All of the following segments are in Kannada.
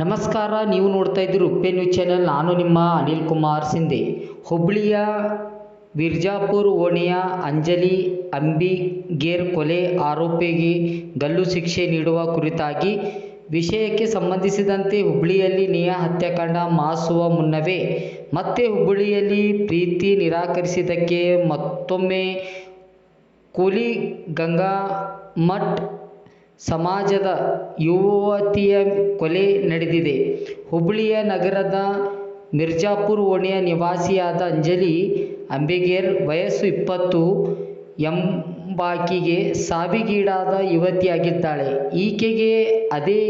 ನಮಸ್ಕಾರ, ನೀವು ನೋಡ್ತಾ ಇದ್ದೀರಿ ಉಪ್ಪೆ ನ್ಯೂಸ್ ಚಾನೆಲ್. ನಾನು ನಿಮ್ಮ ಅನಿಲ್ ಕುಮಾರ್ ಸಿಂಧೆ. ಹುಬ್ಬಳ್ಳಿಯ ವಿರ್ಜಾಪುರ ಓಣಿಯ ಅಂಜಲಿ ಅಂಬಿಗೇರ್ ಕೊಲೆ ಆರೋಪಿಗೆ ಗಲ್ಲು ಶಿಕ್ಷೆ ನೀಡುವ ಕುರಿತಾಗಿ ವಿಷಯಕ್ಕೆ ಸಂಬಂಧಿಸಿದಂತೆ ಹುಬ್ಬಳ್ಳಿಯಲ್ಲಿ ನೇಹಾ ಹತ್ಯಾಕಾಂಡ ಮಾಸುವ ಮುನ್ನವೇ ಮತ್ತೆ ಹುಬ್ಬಳ್ಳಿಯಲ್ಲಿ ಪ್ರೀತಿ ನಿರಾಕರಿಸಿದ್ದಕ್ಕೆ ಮತ್ತೊಮ್ಮೆ ಕೂಲಿಗಂಗಾಮಠ ಸಮಾಜದ ಯುವತಿಯ ಕೊಲೆ ನಡೆದಿದೆ. ಹುಬ್ಬಳ್ಳಿಯ ನಗರದ ಮಿರ್ಜಾಪುರ ಓಣಿಯ ನಿವಾಸಿಯಾದ ಅಂಜಲಿ ಅಂಬಿಗೇರ್ ವಯಸ್ಸು 20 ಎಂಬಾಕೆಗೆ ಸಾವಿಗೀಡಾದ ಯುವತಿಯಾಗಿದ್ದಾಳೆ. ಈಕೆಗೆ ಅದೇ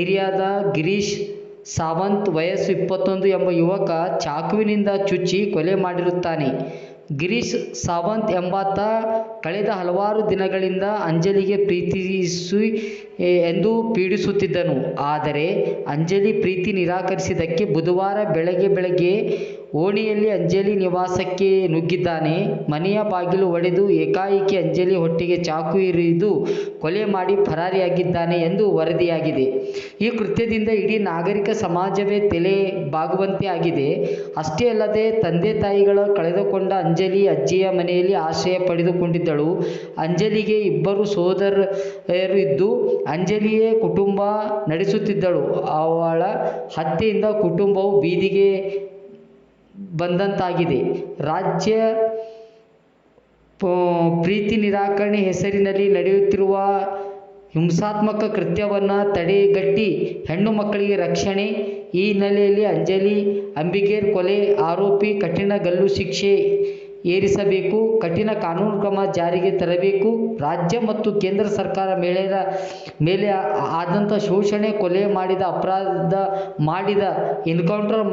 ಏರಿಯಾದ ಗಿರೀಶ್ ಸಾವಂತ್ ವಯಸ್ಸು 21 ಎಂಬ ಯುವಕ ಚಾಕುವಿನಿಂದ ಚುಚ್ಚಿ ಕೊಲೆ ಮಾಡಿರುತ್ತಾನೆ. ಗಿರೀಶ್ ಸಾವಂತ್ ಎಂಬಾತ ಕಳೆದ ಹಲವಾರು ದಿನಗಳಿಂದ ಅಂಜಲಿಗೆ ಪ್ರೀತಿಸಿ ಎಂದು ಪೀಡಿಸುತ್ತಿದ್ದನು. ಆದರೆ ಅಂಜಲಿ ಪ್ರೀತಿ ನಿರಾಕರಿಸಿದ್ದಕ್ಕೆ ಬುಧವಾರ ಬೆಳಗ್ಗೆ ಓಣಿಯಲ್ಲಿ ಅಂಜಲಿ ನಿವಾಸಕ್ಕೆ ನುಗ್ಗಿದ್ದಾನೆ. ಮನೆಯ ಬಾಗಿಲು ಒಡೆದು ಏಕಾಏಕಿ ಅಂಜಲಿ ಹೊಟ್ಟೆಗೆ ಚಾಕು ಇರಿದು ಕೊಲೆ ಮಾಡಿ ಪರಾರಿಯಾಗಿದ್ದಾನೆ ಎಂದು ವರದಿಯಾಗಿದೆ. ಈ ಕೃತ್ಯದಿಂದ ಇಡೀ ನಾಗರಿಕ ಸಮಾಜವೇ ತಲೆ ಬಾಗುವಂತೆ ಆಗಿದೆ. ಅಷ್ಟೇ ಅಲ್ಲದೆ ತಂದೆ ತಾಯಿಗಳ ಕಳೆದುಕೊಂಡ ಅಂಜಲಿ ಅಜ್ಜಿಯ ಮನೆಯಲ್ಲಿ ಆಶ್ರಯ ಪಡೆದುಕೊಂಡಿದ್ದಳು. ಅಂಜಲಿಗೆ 2 ಸೋದರಿಯರು ಇದ್ದು ಅಂಜಲಿಯೇ ಕುಟುಂಬ ನಡೆಸುತ್ತಿದ್ದಳು. ಅವಳ ಹತ್ಯೆಯಿಂದ ಕುಟುಂಬವು ಬೀದಿಗೆ ಬಂದಂತಾಗಿದೆ. ರಾಜ್ಯ ಪ್ರೀತಿ ನಿರಾಕರಣೆ ಹೆಸರಿನಲ್ಲಿ ನಡೆಯುತ್ತಿರುವ ಹಿಂಸಾತ್ಮಕ ಕೃತ್ಯವನ್ನು ತಡೆಗಟ್ಟಿ ಹೆಣ್ಣು ಮಕ್ಕಳಿಗೆ ರಕ್ಷಣೆ. ಈ ಹಿನ್ನೆಲೆಯಲ್ಲಿ ಅಂಜಲಿ ಅಂಬಿಗೇರ್ ಕೊಲೆ ಆರೋಪಿ ಕಠಿಣ ಗಲ್ಲು ಶಿಕ್ಷೆ ಏರಿಸಬೇಕು, ಕಠಿಣ ಕಾನೂನು ಕ್ರಮ ಜಾರಿಗೆ ತರಬೇಕು. ರಾಜ್ಯ ಮತ್ತು ಕೇಂದ್ರ ಸರ್ಕಾರ ಮಹಿಳೆಯರ ಮೇಲೆ ಆದಂಥ ಶೋಷಣೆ, ಕೊಲೆ ಮಾಡಿದ ಅಪರಾಧ ಮಾಡಿದ ಎನ್ಕೌಂಟರ್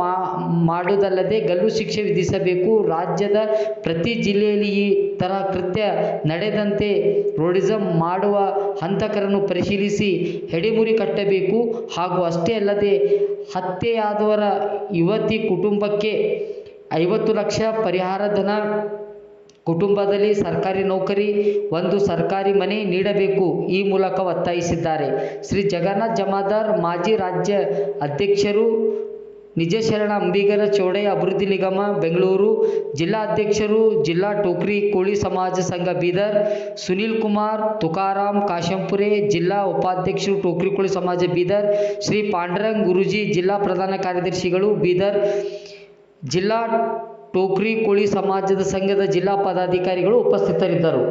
ಮಾಡುವುದಲ್ಲದೆ ಗಲ್ಲು ಶಿಕ್ಷೆ ವಿಧಿಸಬೇಕು. ರಾಜ್ಯದ ಪ್ರತಿ ಜಿಲ್ಲೆಯಲ್ಲಿ ಈ ತರಹ ಕೃತ್ಯ ನಡೆದಂತೆ ರೋಡಿಸಂ ಮಾಡುವ ಹಂತಕರನ್ನು ಪರಿಶೀಲಿಸಿ ಹೆಡೆಮುರಿ ಕಟ್ಟಬೇಕು. ಹಾಗೂ ಅಷ್ಟೇ ಅಲ್ಲದೆ ಹತ್ಯೆಯಾದವರ ಯುವತಿ ಕುಟುಂಬಕ್ಕೆ 50 ಲಕ್ಷ ಪರಿಹಾರ ಧನ, ಕುಟುಂಬದಲ್ಲಿ ಸರ್ಕಾರಿ ನೌಕರಿ, 1 ಸರ್ಕಾರಿ ಮನೆ ನೀಡಬೇಕು ಈ ಮೂಲಕ ಒತ್ತಾಯಿಸಿದ್ದಾರೆ. ಶ್ರೀ ಜಗನ್ನಾಥ ಜಮಾದಾರ್ ಮಾಜಿ ರಾಜ್ಯ ಅಧ್ಯಕ್ಷರು, ನಿಜಶರಣ ಅಂಬಿಗರ ಚೌಡಯ್ಯ ಅಭಿವೃದ್ಧಿ ನಿಗಮ ಬೆಂಗಳೂರು ಜಿಲ್ಲಾ ಅಧ್ಯಕ್ಷರು, ಜಿಲ್ಲಾ ಟೋಕ್ರಿ ಕೋಳಿ ಸಮಾಜ ಸಂಘ ಬೀದರ್ ಸುನೀಲ್ ಕುಮಾರ್, ತುಕಾರಾಮ್ ಕಾಶಂಪುರೆ ಜಿಲ್ಲಾ ಉಪಾಧ್ಯಕ್ಷರು, ಟೋಕ್ರಿ ಕೋಳಿ ಸಮಾಜ ಬೀದರ್ ಶ್ರೀ ಪಾಂಡುರಂಗ್ ಗುರೂಜಿ ಜಿಲ್ಲಾ ಪ್ರಧಾನ ಕಾರ್ಯದರ್ಶಿಗಳು ಬೀದರ್ ಜಿಲ್ಲಾ ಟೋಕ್ರಿ ಕೋಳಿ ಸಮಾಜದ ಸಂಘದ ಜಿಲ್ಲಾ ಪದಾಧಿಕಾರಿಗಳು ಉಪಸ್ಥಿತರಿದ್ದರು.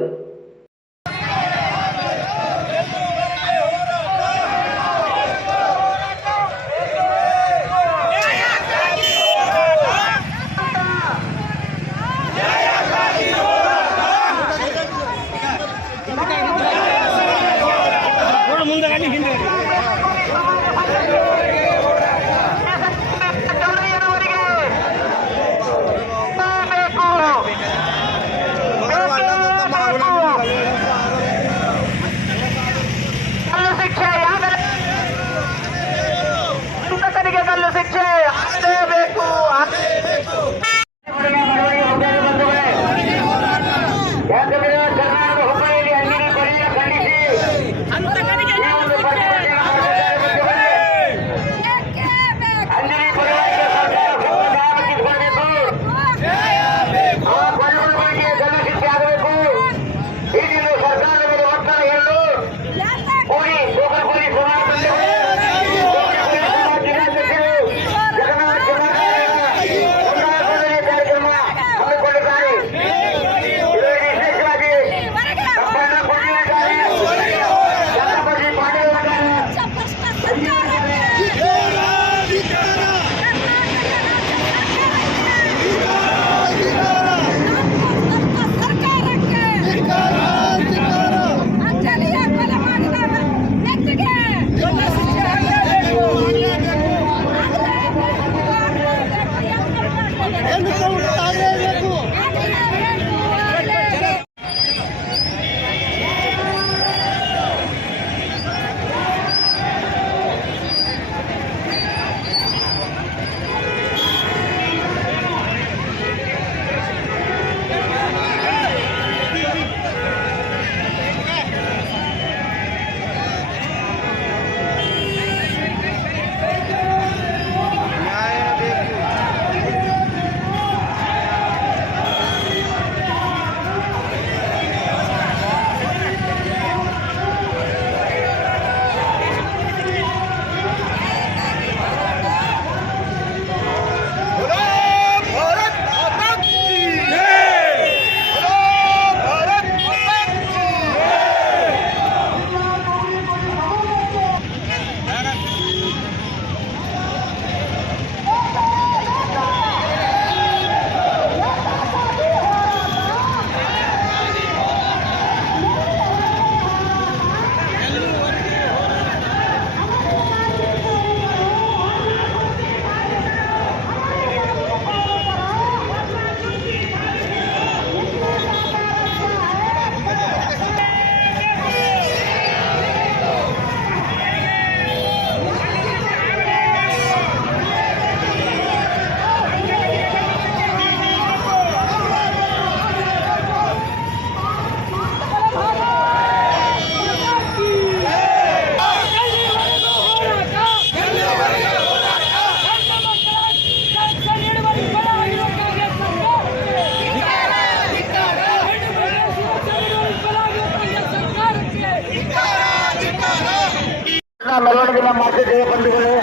ಮೆರವಣಿಗೆಯನ್ನು ಮಾಡ್ತಿದ್ದೇವೆ ಬಂಧುಗಳೇ.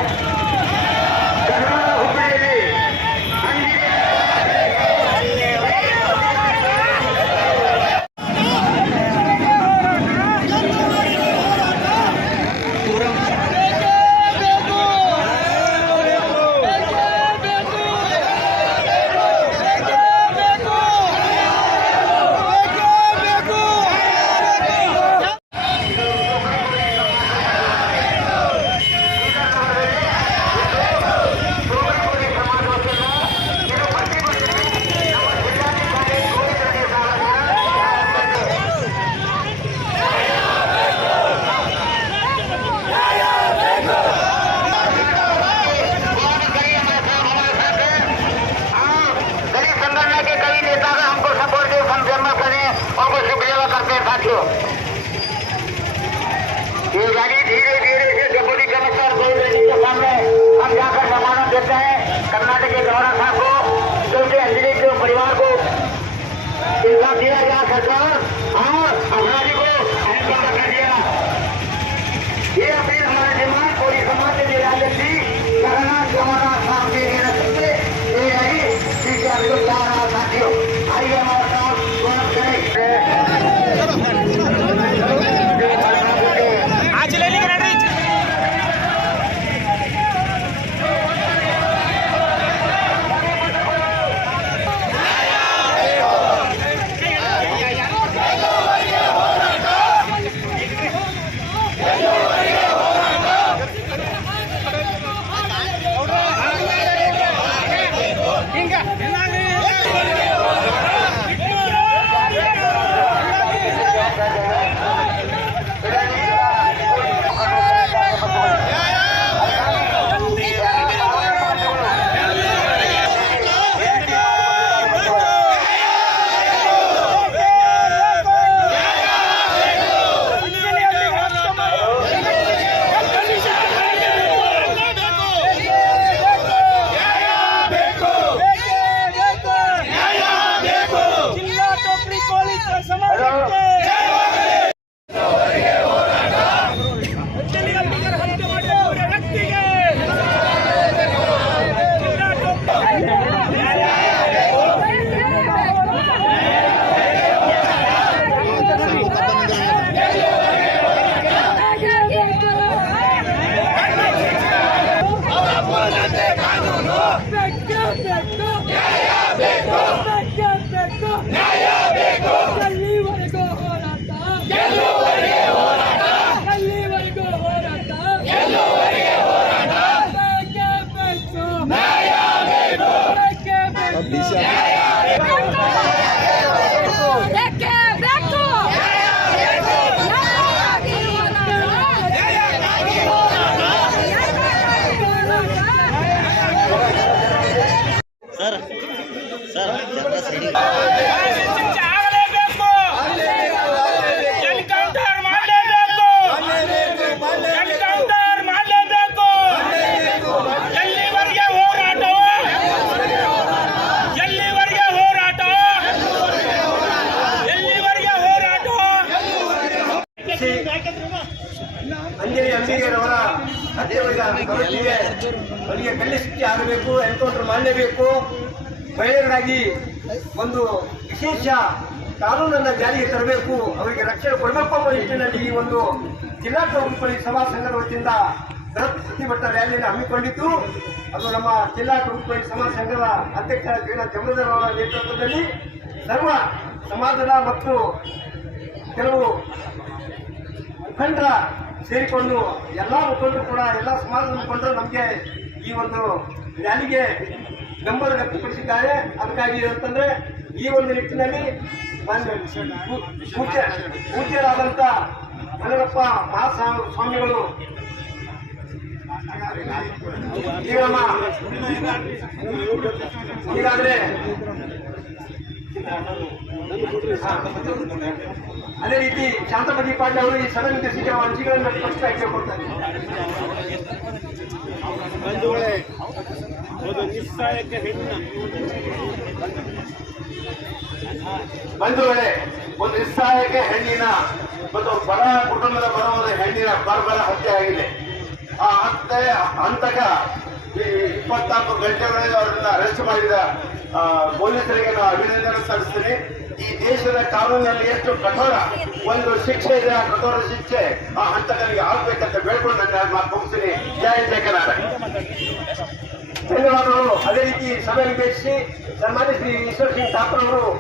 ಕನ್ನಡ ಹುಬ್ಬಳ್ಳಿಯಲ್ಲಿ ये गाड़ी धीरे धीरे से डेप्यूटी कमिश्नर गोविंद के सामने हम जाकर जमानत देते हैं। कर्नाटक के गवर्नर साहब को, क्योंकि अंजलि के परिवार को इंसाफ दिया गया सरकार और अपराधी को हैंडकफ कर दिया। ये अपील हमारे डिमांड पूरी समाज से दिया थी। जमाना साहब के नेतृत्व ये आई साथियों, आइए हमारे साथ स्वागत करें। ಅಂಜಲಿ ಅಂಬಿಗರವರ ಅದೇವರ ಅವರಿಗೆ ಗಲ್ಲು ಶಿಕ್ಷೆ ಆಗಬೇಕು, ಎನ್ಕೌಂಟರ್ ಮಾಡಲೇಬೇಕು. ಮಹಿಳೆಯರಾಗಿ ಒಂದು ವಿಶೇಷ ಕಾನೂನನ್ನು ಜಾರಿಗೆ ತರಬೇಕು, ಅವರಿಗೆ ರಕ್ಷಣೆ ಕೊಡಬೇಕು ಅನ್ನೋ ನಿಟ್ಟಿನಲ್ಲಿ ಈ ಒಂದು ಜಿಲ್ಲಾ ಟೌನ್ಪಳ್ಳಿ ಸಭಾ ಸಂಘದ ವತಿಯಿಂದ ಬೃಹತ್ ಪ್ರತಿಭಟನಾ ರ್ಯಾಲಿಯನ್ನು ಹಮ್ಮಿಕೊಂಡಿದ್ದು, ಅದು ನಮ್ಮ ಜಿಲ್ಲಾ ಟೌನ್ಪಳ್ಳಿ ಸಭಾ ಸಂಘದ ಅಧ್ಯಕ್ಷ ಜಮದರ್ ಅವರ ನೇತೃತ್ವದಲ್ಲಿ ಸರ್ವ ಸಮಾಜದ ಮತ್ತು ಕೆಲವು ಮುಖಂಡರ ಸೇರಿಕೊಂಡು ಎಲ್ಲ ಮುಖಂಡರು ಕೂಡ ಎಲ್ಲ ಸಮಾಜದ ಮುಖಂಡರು ನಮಗೆ ಈ ಒಂದು ರ್ಯಾಲಿಗೆ ಬೆಂಬಲ ವ್ಯಕ್ತಪಡಿಸಿದ್ದಾರೆ. ಅದಕ್ಕಾಗಿ ಅಂತಂದ್ರೆ ಈ ಒಂದು ನಿಟ್ಟಿನಲ್ಲಿ ಪೂಜ್ಯರಾದಂಥ ಮಲ್ಲಪ್ಪ ಮಹಾಸ್ವಾಮಿಗಳು ಈಗಾಗಲೇ ಅದೇ ರೀತಿ ಶಾಂತಪತಿ ಪಾಟೀಲ್ ಅವರು ಈ ಸದನ ಅರ್ಜಿಗಳನ್ನು ಸ್ಪಷ್ಟವಾಗಿ ಕೇಳ್ಕೊಳ್ತಾರೆ. ಬಂಧುಗಳೇ, ಒಂದು ನಿಸ್ಸಹಾಯಕ ಹೆಣ್ಣಿನ ಮತ್ತು ಬಡ ಕುಟುಂಬದ ಬಡವರ ಹೆಣ್ಣಿನ ಬರ್ಬರ ಹತ್ಯೆ ಆಗಿದೆ. ಆ ಹಂತಕ ಈ 24 ಗಂಟೆಗಳಲ್ಲಿ ಅವರನ್ನ ಅರೆಸ್ಟ್ ಮಾಡಿದ ಪೊಲೀಸರಿಗೆ ನಾನು ಅಭಿನಂದನೆ ಸಲ್ಲಿಸ್ತೀನಿ. ಈ ದೇಶದ ಕಾನೂನಿನಲ್ಲಿ ಎಷ್ಟು ಕಠೋರ ಒಂದು ಶಿಕ್ಷೆ ಇದೆ, ಆ ಕಠೋರ ಶಿಕ್ಷೆ ಆ ಹಂತಕರಿಗೆ ಆಗ್ಬೇಕಂತ ಬೇಡ್ಕೊಂಡು ನನ್ನ ಮಾತು ಮುಗಿಸ್ತೀನಿ. ಜಯ ಜಯ ಕರ್ನಾಟಕ. ಧನ್ಯವಾದಗಳು. ಅದೇ ರೀತಿ ಸಭೆ ಉದ್ದೇಶಿಸಿ ಸನ್ಮಾನ್ಯ ಶ್ರೀ ಈಶ್ವರ್ ಸಿಂಗ್ ಠಾಕೂರ್ ಅವರು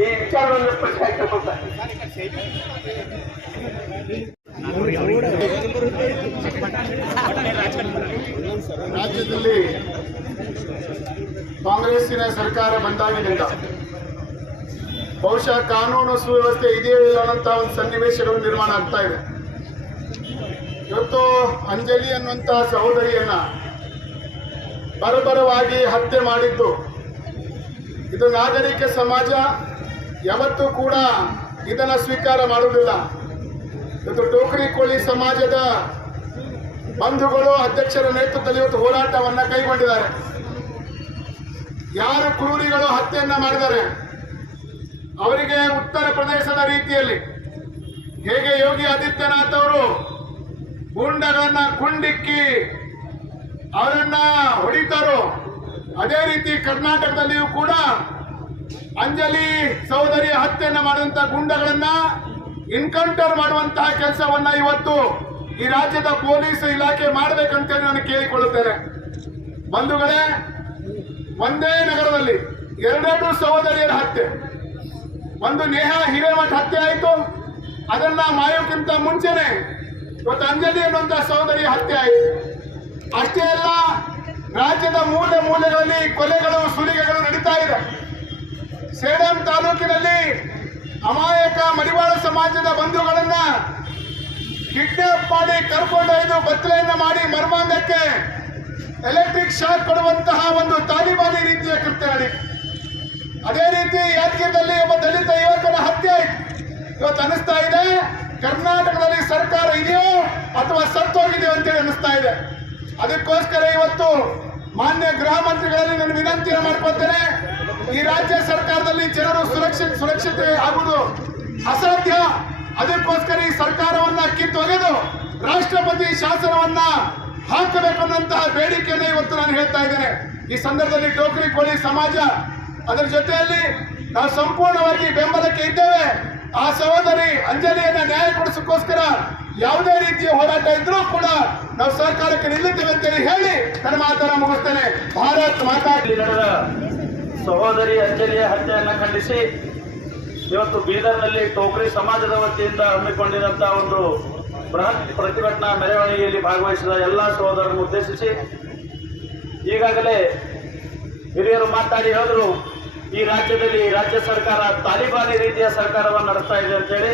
ಈ ವಿಚಾರವನ್ನು ಪ್ರಶ್ನಿಸಿಕೊಳ್ತಾರೆ. ರಾಜ್ಯದಲ್ಲಿ ಕಾಂಗ್ರೆಸ್ಸಿನ ಸರ್ಕಾರ ಬಂದಾಗಿನಿಂದ ಬಹುಶಃ ಕಾನೂನು ಸುವ್ಯವಸ್ಥೆ ಇದೆಯೋ ಇಲ್ಲ ಅನ್ನುವಂಥ ಒಂದು ಸನ್ನಿವೇಶಗಳು ನಿರ್ಮಾಣ ಆಗ್ತಾ ಇದೆ. ಇವತ್ತು ಅಂಜಲಿ ಅನ್ನುವಂಥ ಸಹೋದರಿಯನ್ನ ಬರಬರವಾಗಿ ಹತ್ಯೆ ಮಾಡಿದ್ದು ಇದು ನಾಗರಿಕ ಸಮಾಜ ಯಾವತ್ತೂ ಕೂಡ ಇದನ್ನು ಸ್ವೀಕಾರ ಮಾಡುವುದಿಲ್ಲ. ಇವತ್ತು ಟೋಕರಿ ಕೋಳಿ ಸಮಾಜದ ಬಂಧುಗಳು ಅಧ್ಯಕ್ಷರ ನೇತೃತ್ವದಲ್ಲಿ ಇವತ್ತು ಹೋರಾಟವನ್ನು ಕೈಗೊಂಡಿದ್ದಾರೆ. ಯಾರು ಕ್ರೂರಿಗಳು ಹತ್ಯೆಯನ್ನ ಮಾಡಿದ್ದಾರೆ ಅವರಿಗೆ ಉತ್ತರ ಪ್ರದೇಶದ ರೀತಿಯಲ್ಲಿ ಹೇಗೆ ಯೋಗಿ ಆದಿತ್ಯನಾಥ್ ಅವರು ಗೂಂಡಗಳನ್ನ ಕುಂಡಿಕ್ಕಿ ಅವರನ್ನ ಹೊಡಿತಾರೋ ಅದೇ ರೀತಿ ಕರ್ನಾಟಕದಲ್ಲಿಯೂ ಕೂಡ ಅಂಜಲಿ ಸಹೋದರಿಯ ಹತ್ಯೆಯನ್ನ ಮಾಡುವಂತಹ ಗುಂಡಗಳನ್ನ ಎನ್ಕೌಂಟರ್ ಮಾಡುವಂತಹ ಕೆಲಸವನ್ನ ಇವತ್ತು ಈ ರಾಜ್ಯದ ಪೊಲೀಸ್ ಇಲಾಖೆ ಮಾಡಬೇಕಂತ ನಾನು ಕೇಳಿಕೊಳ್ಳುತ್ತೇನೆ. ಬಂಧುಗಳೇ, ಒಂದೇ ನಗರದಲ್ಲಿ ಎರಡೆರಡು ಸಹೋದರಿಯರ ಹತ್ಯೆ, ಒಂದು ನೇಹಾ ಹಿರೇಮಠ ಹತ್ಯೆ ಆಯಿತು, ಅದನ್ನ ಮಾಯೋಕ್ಕಿಂತ ಮುಂಚೆನೆ ಇವತ್ತು ಅಂಜಲಿ ಅನ್ನುವಂತಹ ಸಹೋದರಿಯ ಹತ್ಯೆ ಆಯಿತು. ಅಷ್ಟೇ ಅಲ್ಲ, ರಾಜ್ಯದ ಮೂಲೆ ಮೂಲೆಗಳಲ್ಲಿ ಕೊಲೆಗಳು ಸುಲಿಗೆಗಳು ನಡೀತಾ ಇದೆ. ಸೇಡಂ ತಾಲೂಕಿನಲ್ಲಿ ಅಮಾಯಕ ಮಡಿವಾಳ ಸಮಾಜದ ಬಂಧುಗಳನ್ನ ಕಿಡ್ನಾಪ್ ಮಾಡಿ ಕರ್ಕೊಂಡೊಯ್ದು ಬತ್ತಲೆಯನ್ನ ಮಾಡಿ ಮರ್ಮಾಂಗಕ್ಕೆ ಎಲೆಕ್ಟ್ರಿಕ್ ಶಾಕ್ ಕೊಡುವಂತಹ ಒಂದು ತಾಲಿಬಾನಿ ರೀತಿಯ ಕೃತ್ಯ ನಡೀತು. ಅದೇ ರೀತಿ ಯಾದಗಿರಿಯಲ್ಲಿ ಒಬ್ಬ ದಲಿತ ಯುವಕನ ಹತ್ಯೆ ಆಯಿತು. ಇವತ್ತು ಅನಿಸ್ತಾ ಇದೆ ಕರ್ನಾಟಕದಲ್ಲಿ ಸರ್ಕಾರ ಇದೆಯೋ ಅಥವಾ ಸತ್ತೋಗಿದೆಯೋ ಅಂತೇಳಿ ಅನಿಸ್ತಾ ಇದೆ. ಅದಕ್ಕೋಸ್ಕರ ಇವತ್ತು ಮಾನ್ಯ ಗೃಹ ಮಂತ್ರಿಗಳಲ್ಲಿ ನಾನು ವಿನಂತಿಯನ್ನು ಮಾಡ್ಕೊಳ್ತೇನೆ, ಈ ರಾಜ್ಯ ಸರ್ಕಾರದಲ್ಲಿ ಜನರು ಸುರಕ್ಷತೆ ಆಗುವುದು ಅಸಾಧ್ಯ. ಅದಕ್ಕೋಸ್ಕರ ಈ ಸರ್ಕಾರವನ್ನ ಕಿತ್ತೊಗೆದು ರಾಷ್ಟ್ರಪತಿ ಶಾಸನವನ್ನ ಹಾಕಬೇಕನ್ನಂತಹ ಬೇಡಿಕೆಯನ್ನು ಇವತ್ತು ನಾನು ಹೇಳ್ತಾ ಇದ್ದೇನೆ. ಈ ಸಂದರ್ಭದಲ್ಲಿ ಟೋಕರಿ ಕೋಳಿ ಸಮಾಜ ಅದರ ಜೊತೆಯಲ್ಲಿ ನಾವು ಸಂಪೂರ್ಣವಾಗಿ ಬೆಂಬಲಕ್ಕೆ ಇದ್ದೇವೆ. ಆ ಸಹೋದರಿ ಅಂಜಲಿಯನ್ನ ನ್ಯಾಯ ಕೊಡಿಸೋಕ್ಕೋಸ್ಕರ ಯಾವುದೇ ರೀತಿಯ ಹೋರಾಟ ಇದ್ರೂ ಕೂಡ ನಾವು ಸರ್ಕಾರಕ್ಕೆ ನಿಲ್ಲುತ್ತೇವೆ ಅಂತೇಳಿ ಹೇಳಿ ನನ್ನ ಮಾತನ್ನ ಮುಗಿಸ್ತೇನೆ. ಭಾರತ್ ಮಾತಾ. ನಡೆದ ಸಹೋದರಿ ಅಂಜಲಿಯ ಹತ್ಯೆಯನ್ನು ಖಂಡಿಸಿ ಇವತ್ತು ಬೀದರ್ನಲ್ಲಿ ಟೋಕರಿ ಸಮಾಜದ ವತಿಯಿಂದ ಹಮ್ಮಿಕೊಂಡಿರುವಂತಹ ಒಂದು ಬೃಹತ್ ಪ್ರತಿಭಟನಾ ಮೆರವಣಿಗೆಯಲ್ಲಿ ಭಾಗವಹಿಸಿದ ಎಲ್ಲ ಸಹೋದರರನ್ನು ಉದ್ದೇಶಿಸಿ ಈಗಾಗಲೇ ಹಿರಿಯರು ಮಾತಾಡಿ ಹೇಳಿದ್ರು, ಈ ರಾಜ್ಯದಲ್ಲಿ ರಾಜ್ಯ ಸರ್ಕಾರ ತಾಲಿಬಾನಿ ರೀತಿಯ ಸರ್ಕಾರವನ್ನು ನಡೆಸ್ತಾ ಇದೆ ಅಂತೇಳಿ.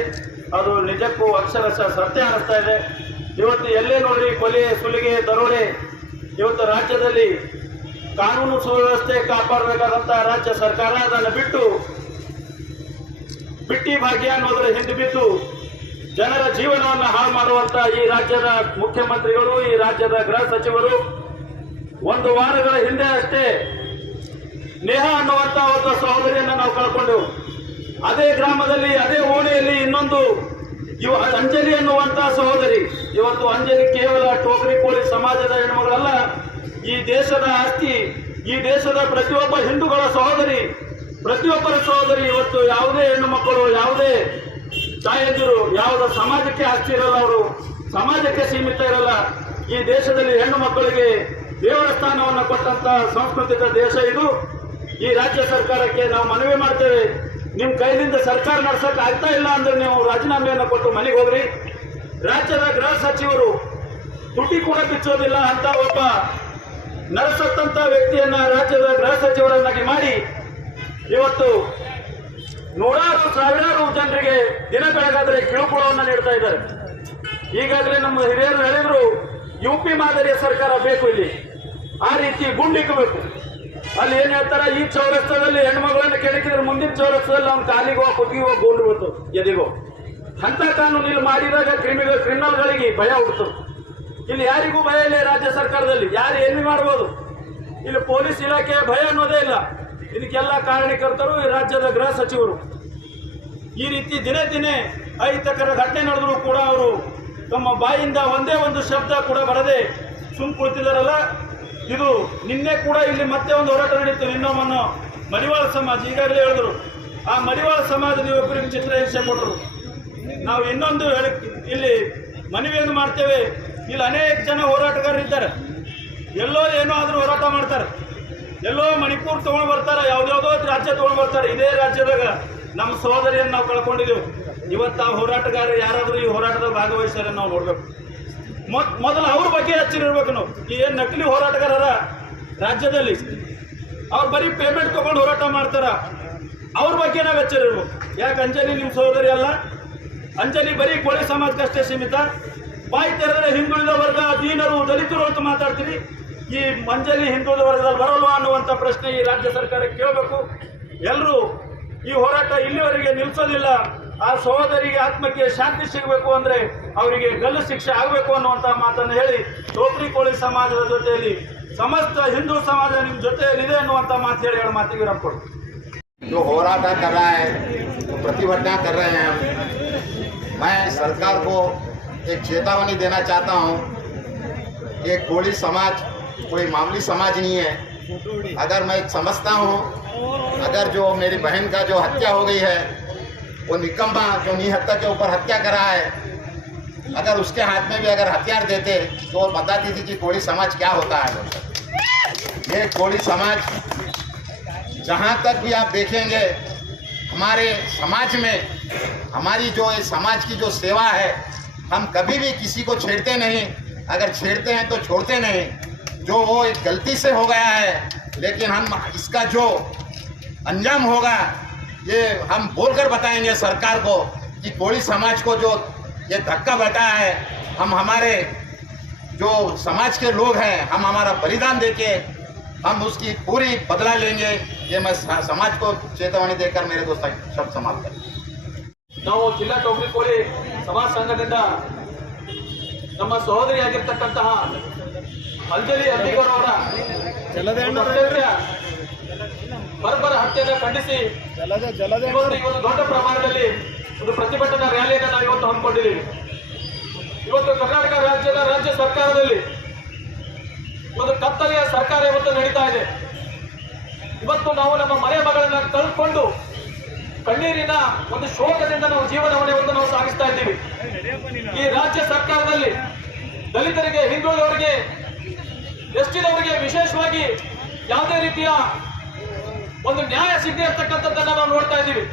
ಅದು ನಿಜಕ್ಕೂ ಅಕ್ಷರಶಃ ಸತ್ಯ ಅನಿಸ್ತಾ ಇದೆ. ಇವತ್ತು ಎಲ್ಲೇ ನೋಡ್ರಿ ಕೊಲೆ ಸುಲಿಗೆ ದರೋಡೆ. ಇವತ್ತು ರಾಜ್ಯದಲ್ಲಿ ಕಾನೂನು ಸುವ್ಯವಸ್ಥೆ ಕಾಪಾಡಬೇಕಾದಂತಹ ರಾಜ್ಯ ಸರ್ಕಾರ ಅದನ್ನು ಬಿಟ್ಟು ಬಿಟ್ಟಿ ಭಾಗ್ಯ ಅನ್ನೋದರ ಹಿಂದೆ ಬಿದ್ದು ಜನರ ಜೀವನವನ್ನು ಹಾಳು ಮಾಡುವಂತ ಈ ರಾಜ್ಯದ ಮುಖ್ಯಮಂತ್ರಿಗಳು, ಈ ರಾಜ್ಯದ ಗೃಹ ಸಚಿವರು ಒಂದು ವಾರಗಳ ಹಿಂದೆ ಅಷ್ಟೇ ನೇಹಾ ಅನ್ನುವಂತ ಒಂದು ಸಹೋದರಿಯನ್ನು ನಾವು ಕಳ್ಕೊಂಡು ಅದೇ ಗ್ರಾಮದಲ್ಲಿ ಅದೇ ಓಣಿಯಲ್ಲಿ ಇನ್ನೊಂದು ಅಂಜಲಿ ಅನ್ನುವಂತ ಸಹೋದರಿ. ಇವತ್ತು ಅಂಜಲಿ ಕೇವಲ ಟೋಕರಿ ಕೋಳಿ ಸಮಾಜದ ಹೆಣ್ಣುಮಗಳಲ್ಲ, ಈ ದೇಶದ ಆಸ್ತಿ, ಈ ದೇಶದ ಪ್ರತಿಯೊಬ್ಬ ಹಿಂದೂಗಳ ಸಹೋದರಿ, ಪ್ರತಿಯೊಬ್ಬರ ಸಹೋದರಿ. ಇವತ್ತು ಯಾವುದೇ ಹೆಣ್ಣು ಮಕ್ಕಳು, ಯಾವುದೇ ತಾಯಂದಿರು ಯಾವುದೇ ಸಮಾಜಕ್ಕೆ ಆಸ್ತಿ ಇರಲ್ಲ, ಅವರು ಸಮಾಜಕ್ಕೆ ಸೀಮಿತ ಇರಲ್ಲ. ಈ ದೇಶದಲ್ಲಿ ಹೆಣ್ಣು ಮಕ್ಕಳಿಗೆ ದೇವರ ಸ್ಥಾನವನ್ನು ಕೊಟ್ಟಂತ ಸಾಂಸ್ಕೃತಿಕ ದೇಶ ಇದು. ಈ ರಾಜ್ಯ ಸರ್ಕಾರಕ್ಕೆ ನಾವು ಮನವಿ ಮಾಡ್ತೇವೆ, ನಿಮ್ಮ ಕೈಲಿಂದ ಸರ್ಕಾರ ನಡೆಸಕ್ ಆಗ್ತಾ ಇಲ್ಲ ಅಂದ್ರೆ ನೀವು ರಾಜೀನಾಮೆಯನ್ನು ಕೊಟ್ಟು ಮನೆಗೆ ಹೋಗ್ರಿ. ರಾಜ್ಯದ ಗೃಹ ಸಚಿವರು ತುಟಿ ಕೂಡ ಬಿಚ್ಚೋದಿಲ್ಲ ಅಂತ ಒಬ್ಬ ನರಸತ್ತಂತ ವ್ಯಕ್ತಿಯನ್ನ ರಾಜ್ಯದ ಗೃಹ ಸಚಿವರನ್ನಾಗಿ ಮಾಡಿ ಇವತ್ತು ನೂರಾರು ಸಾವಿರಾರು ಜನರಿಗೆ ದಿನ ಬೆಳಗಾದ್ರೆ ಕಿರುಕುಳವನ್ನು ನೀಡ್ತಾ ಇದ್ದಾರೆ. ಈಗಾಗಲೇ ನಮ್ಮ ಹಿರಿಯರು ಹೇಳಿದ್ರು, ಯುಪಿ ಮಾದರಿಯ ಸರ್ಕಾರ ಬೇಕು, ಇಲ್ಲಿ ಆ ರೀತಿ ಗುಂಡಿಕ್ಕಬೇಕು. ಅಲ್ಲಿ ಏನ್ ಹೇಳ್ತಾರ, ಈ ಚೌರಸ್ತದಲ್ಲಿ ಹೆಣ್ಮಗಳನ್ನ ಕೆಣಕಿದ್ರೆ ಮುಂದಿನ ಚೌರಸ್ತದಲ್ಲಿ ಅವ್ನ ಕಾಲಿಗೋ ಕುತ್ತಿಗೆಗೋ ಗೋಂಡು ಬಿಡ್ತು, ಎದಿಗೋ. ಅಂತ ಕಾನೂನು ಇಲ್ಲಿ ಮಾಡಿದಾಗ ಕ್ರಿಮಿನಲ್ಗಳಿಗೆ ಭಯ ಹುಡ್ತು. ಇಲ್ಲಿ ಯಾರಿಗೂ ಭಯ ಇಲ್ಲ. ರಾಜ್ಯ ಸರ್ಕಾರದಲ್ಲಿ ಯಾರು ಏನು ಮಾಡ್ಬೋದು. ಇಲ್ಲಿ ಪೊಲೀಸ್ ಇಲಾಖೆ ಭಯ ಅನ್ನೋದೇ ಇಲ್ಲ. ಇದಕ್ಕೆಲ್ಲ ಕಾರಣಕರ್ತರು ಈ ರಾಜ್ಯದ ಗೃಹ ಸಚಿವರು. ಈ ರೀತಿ ದಿನೇ ದಿನೇ ಅಹಿತಕರ ಘಟನೆ ನಡೆದರೂ ಕೂಡ ಅವರು ತಮ್ಮ ಬಾಯಿಂದ ಒಂದೇ ಒಂದು ಶಬ್ದ ಕೂಡ ಬರದೆ ಸುಮ್ ಕುಳಿತಿದಾರಲ್ಲ, ಇದು ನಿನ್ನೆ ಕೂಡ ಇಲ್ಲಿ ಮತ್ತೆ ಒಂದು ಹೋರಾಟ ನಡೀತು. ನಿನ್ನೊಮ್ಮನ್ನು ಮಡಿವಾಳ ಸಮಾಜ ಈಗಾಗಲೇ ಹೇಳಿದ್ರು, ಆ ಮಡಿವಾಳ ಸಮಾಜದ ಯುವಕರಿಗೆ ಚಿತ್ರಹಿಂಸೆ ಕೊಟ್ಟರು. ನಾವು ಇನ್ನೊಂದು ಇಲ್ಲಿ ಮನವಿಯನ್ನು ಮಾಡ್ತೇವೆ. ಇಲ್ಲಿ ಅನೇಕ ಜನ ಹೋರಾಟಗಾರರಿದ್ದಾರೆ, ಎಲ್ಲೋ ಏನೋ ಆದರೂ ಹೋರಾಟ ಮಾಡ್ತಾರೆ, ಎಲ್ಲೋ ಮಣಿಪುರ ತೊಗೊಂಡು ಬರ್ತಾರೆ, ಯಾವ್ದಾವುದೋ ರಾಜ್ಯ ತೊಗೊಂಡು ಬರ್ತಾರೆ. ಇದೇ ರಾಜ್ಯದಾಗ ನಮ್ಮ ಸಹೋದರಿಯನ್ನು ನಾವು ಕಳ್ಕೊಂಡಿದ್ದೆವು. ಇವತ್ತು ಆ ಹೋರಾಟಗಾರರು ಯಾರಾದರೂ ಈ ಹೋರಾಟದಾಗ ಭಾಗವಹಿಸ್ತಾರೆ ನಾವು ನೋಡ್ಬೇಕು. ಮೊದಲು ಅವ್ರ ಬಗ್ಗೆ ಎಚ್ಚರಿರ್ಬೇಕು. ನಾವು ಏನು ನಕಲಿ ಹೋರಾಟಗಾರರ ರಾಜ್ಯದಲ್ಲಿ ಅವ್ರು ಬರೀ ಪೇಮೆಂಟ್ ತೊಗೊಂಡು ಹೋರಾಟ ಮಾಡ್ತಾರ, ಅವ್ರ ಬಗ್ಗೆ ನಾವು ಎಚ್ಚರಿರ್ಬೇಕು. ಯಾಕೆ ಅಂಜಲಿ ನಿಮ್ಮ ಸಹೋದರಿ ಅಲ್ಲ? ಅಂಜಲಿ ಬರೀ ಕೋಳಿ ಸಮಾಜಕ್ಕಷ್ಟೇ ಸೀಮಿತ? ಬಾಯಿ ತೆರೆದರೆ ಹಿಂದುಳಿದ ವರ್ಗ, ದೀನರು, ದಲಿತರು ಅಂತ ಮಾತಾಡ್ತೀರಿ. ಈ ಅಂಜಲಿ ಹಿಂದುಳಿದ ವರ್ಗದಲ್ಲಿ ಬರಲ್ವಾ ಅನ್ನುವಂಥ ಪ್ರಶ್ನೆ ಈ ರಾಜ್ಯ ಸರ್ಕಾರಕ್ಕೆ ಕೇಳಬೇಕು. ಎಲ್ಲರೂ ಈ ಹೋರಾಟ ಇಲ್ಲಿವರೆಗೆ ನಿಲ್ಲಿಸೋದಿಲ್ಲ. ಆ ಸಹೋದರಿಗೆ ಆತ್ಮಕ್ಕೆ ಶಾಂತಿ ಸಿಗಬೇಕು ಅಂದರೆ ಅವರಿಗೆ ಗಲ್ಲು ಶಿಕ್ಷೆ ಆಗಬೇಕು ಅನ್ನುವಂಥ ಮಾತನ್ನು ಹೇಳಿ, ಟೋಕ್ರಿ ಕೋಳಿ ಸಮಾಜದ ಜೊತೆಯಲ್ಲಿ ಸಮಸ್ತ ಹಿಂದೂ ಸಮಾಜ ನಿಮ್ಮ ಜೊತೆಯಲ್ಲಿದೆ ಅನ್ನುವಂಥ ಮಾತು ಹೇಳಿ ಎರಡು ಮಾತಿಗೆ ವಿರಾಮ ಕೊಡು. जो होराटा कर रहा है, जो प्रतिभटना कर रहे हैं, मैं सरकार को एक चेतावनी देना चाहता हूँ। ये कोली समाज कोई मामूली समाज नहीं है। अगर मैं समझता हूँ, अगर जो मेरी बहन का जो हत्या हो गई है, वो निकम्मा जो निहत्ता के ऊपर हत्या करा है, अगर उसके हाथ में भी अगर हथियार देते तो वो बताती थी कि कोली समाज क्या होता है। ये कोली समाज जहाँ तक भी आप देखेंगे, हमारे समाज में हमारी जो ये समाज की जो सेवा है, हम कभी भी किसी को छेड़ते नहीं। अगर छेड़ते हैं तो छोड़ते नहीं। जो वो एक गलती से हो गया है, लेकिन हम इसका जो अंजाम होगा ये हम बोलकर बताएंगे सरकार को कि कोली समाज को जो ये धक्का बैठा है, हम हमारे जो समाज के लोग हैं, हम हमारा बलिदान देके हम उसकी पूरी बदला लेंगे। ये मैं समाज को चेतावनी देकर मेरे दोस्त शब्द समाप्त करें। ನಾವು ಜಿಲ್ಲಾ ಟೋಕ್ರಿ ಕೋಳಿ ಸಮಾಜ ಸಂಘದಿಂದ ನಮ್ಮ ಸಹೋದರಿಯಾಗಿರ್ತಕ್ಕಂತಹ ಅಂಜಲಿ ಅಂಬಿಗೌಡ ಅವರ ಬರ್ಬರ ಹತ್ಯೆಯನ್ನು ಖಂಡಿಸಿ ಇವತ್ತು ದೊಡ್ಡ ಪ್ರಮಾಣದಲ್ಲಿ ಒಂದು ಪ್ರತಿಭಟನಾ ರ್ಯಾಲಿಯನ್ನು ನಾವು ಇವತ್ತು ಹಮ್ಮಿಕೊಂಡಿದ್ದೀವಿ. ಇವತ್ತು ಕರ್ನಾಟಕ ರಾಜ್ಯ ಸರ್ಕಾರದಲ್ಲಿ ಒಂದು ಕತ್ತಲೆಯ ಸರ್ಕಾರ ಇವತ್ತು ನಡೀತಾ ಇದೆ. ಇವತ್ತು ನಾವು ನಮ್ಮ ಮನೆ ಮಗಳನ್ನ ಕಳ್ಕೊಂಡು ಕಣ್ಣೀರಿನ ಒಂದು ಶೋಕದಿಂದ ನಾವು ಜೀವನವನ್ನು ಇವತ್ತು ನಾವು ಸಾಗಿಸ್ತಾ ಇದ್ದೀವಿ. ಈ ರಾಜ್ಯ ಸರ್ಕಾರದಲ್ಲಿ ದಲಿತರಿಗೆ, ಹಿಂದುಳಿದವರಿಗೆ, ಎಸ್ಟಿದವರಿಗೆ ವಿಶೇಷವಾಗಿ ಯಾವುದೇ ರೀತಿಯ ಒಂದು ನ್ಯಾಯ ಸಿಗದೇ ಇರತಕ್ಕಂಥದ್ದನ್ನ ನಾವು ನೋಡ್ತಾ ಇದ್ದೀವಿ.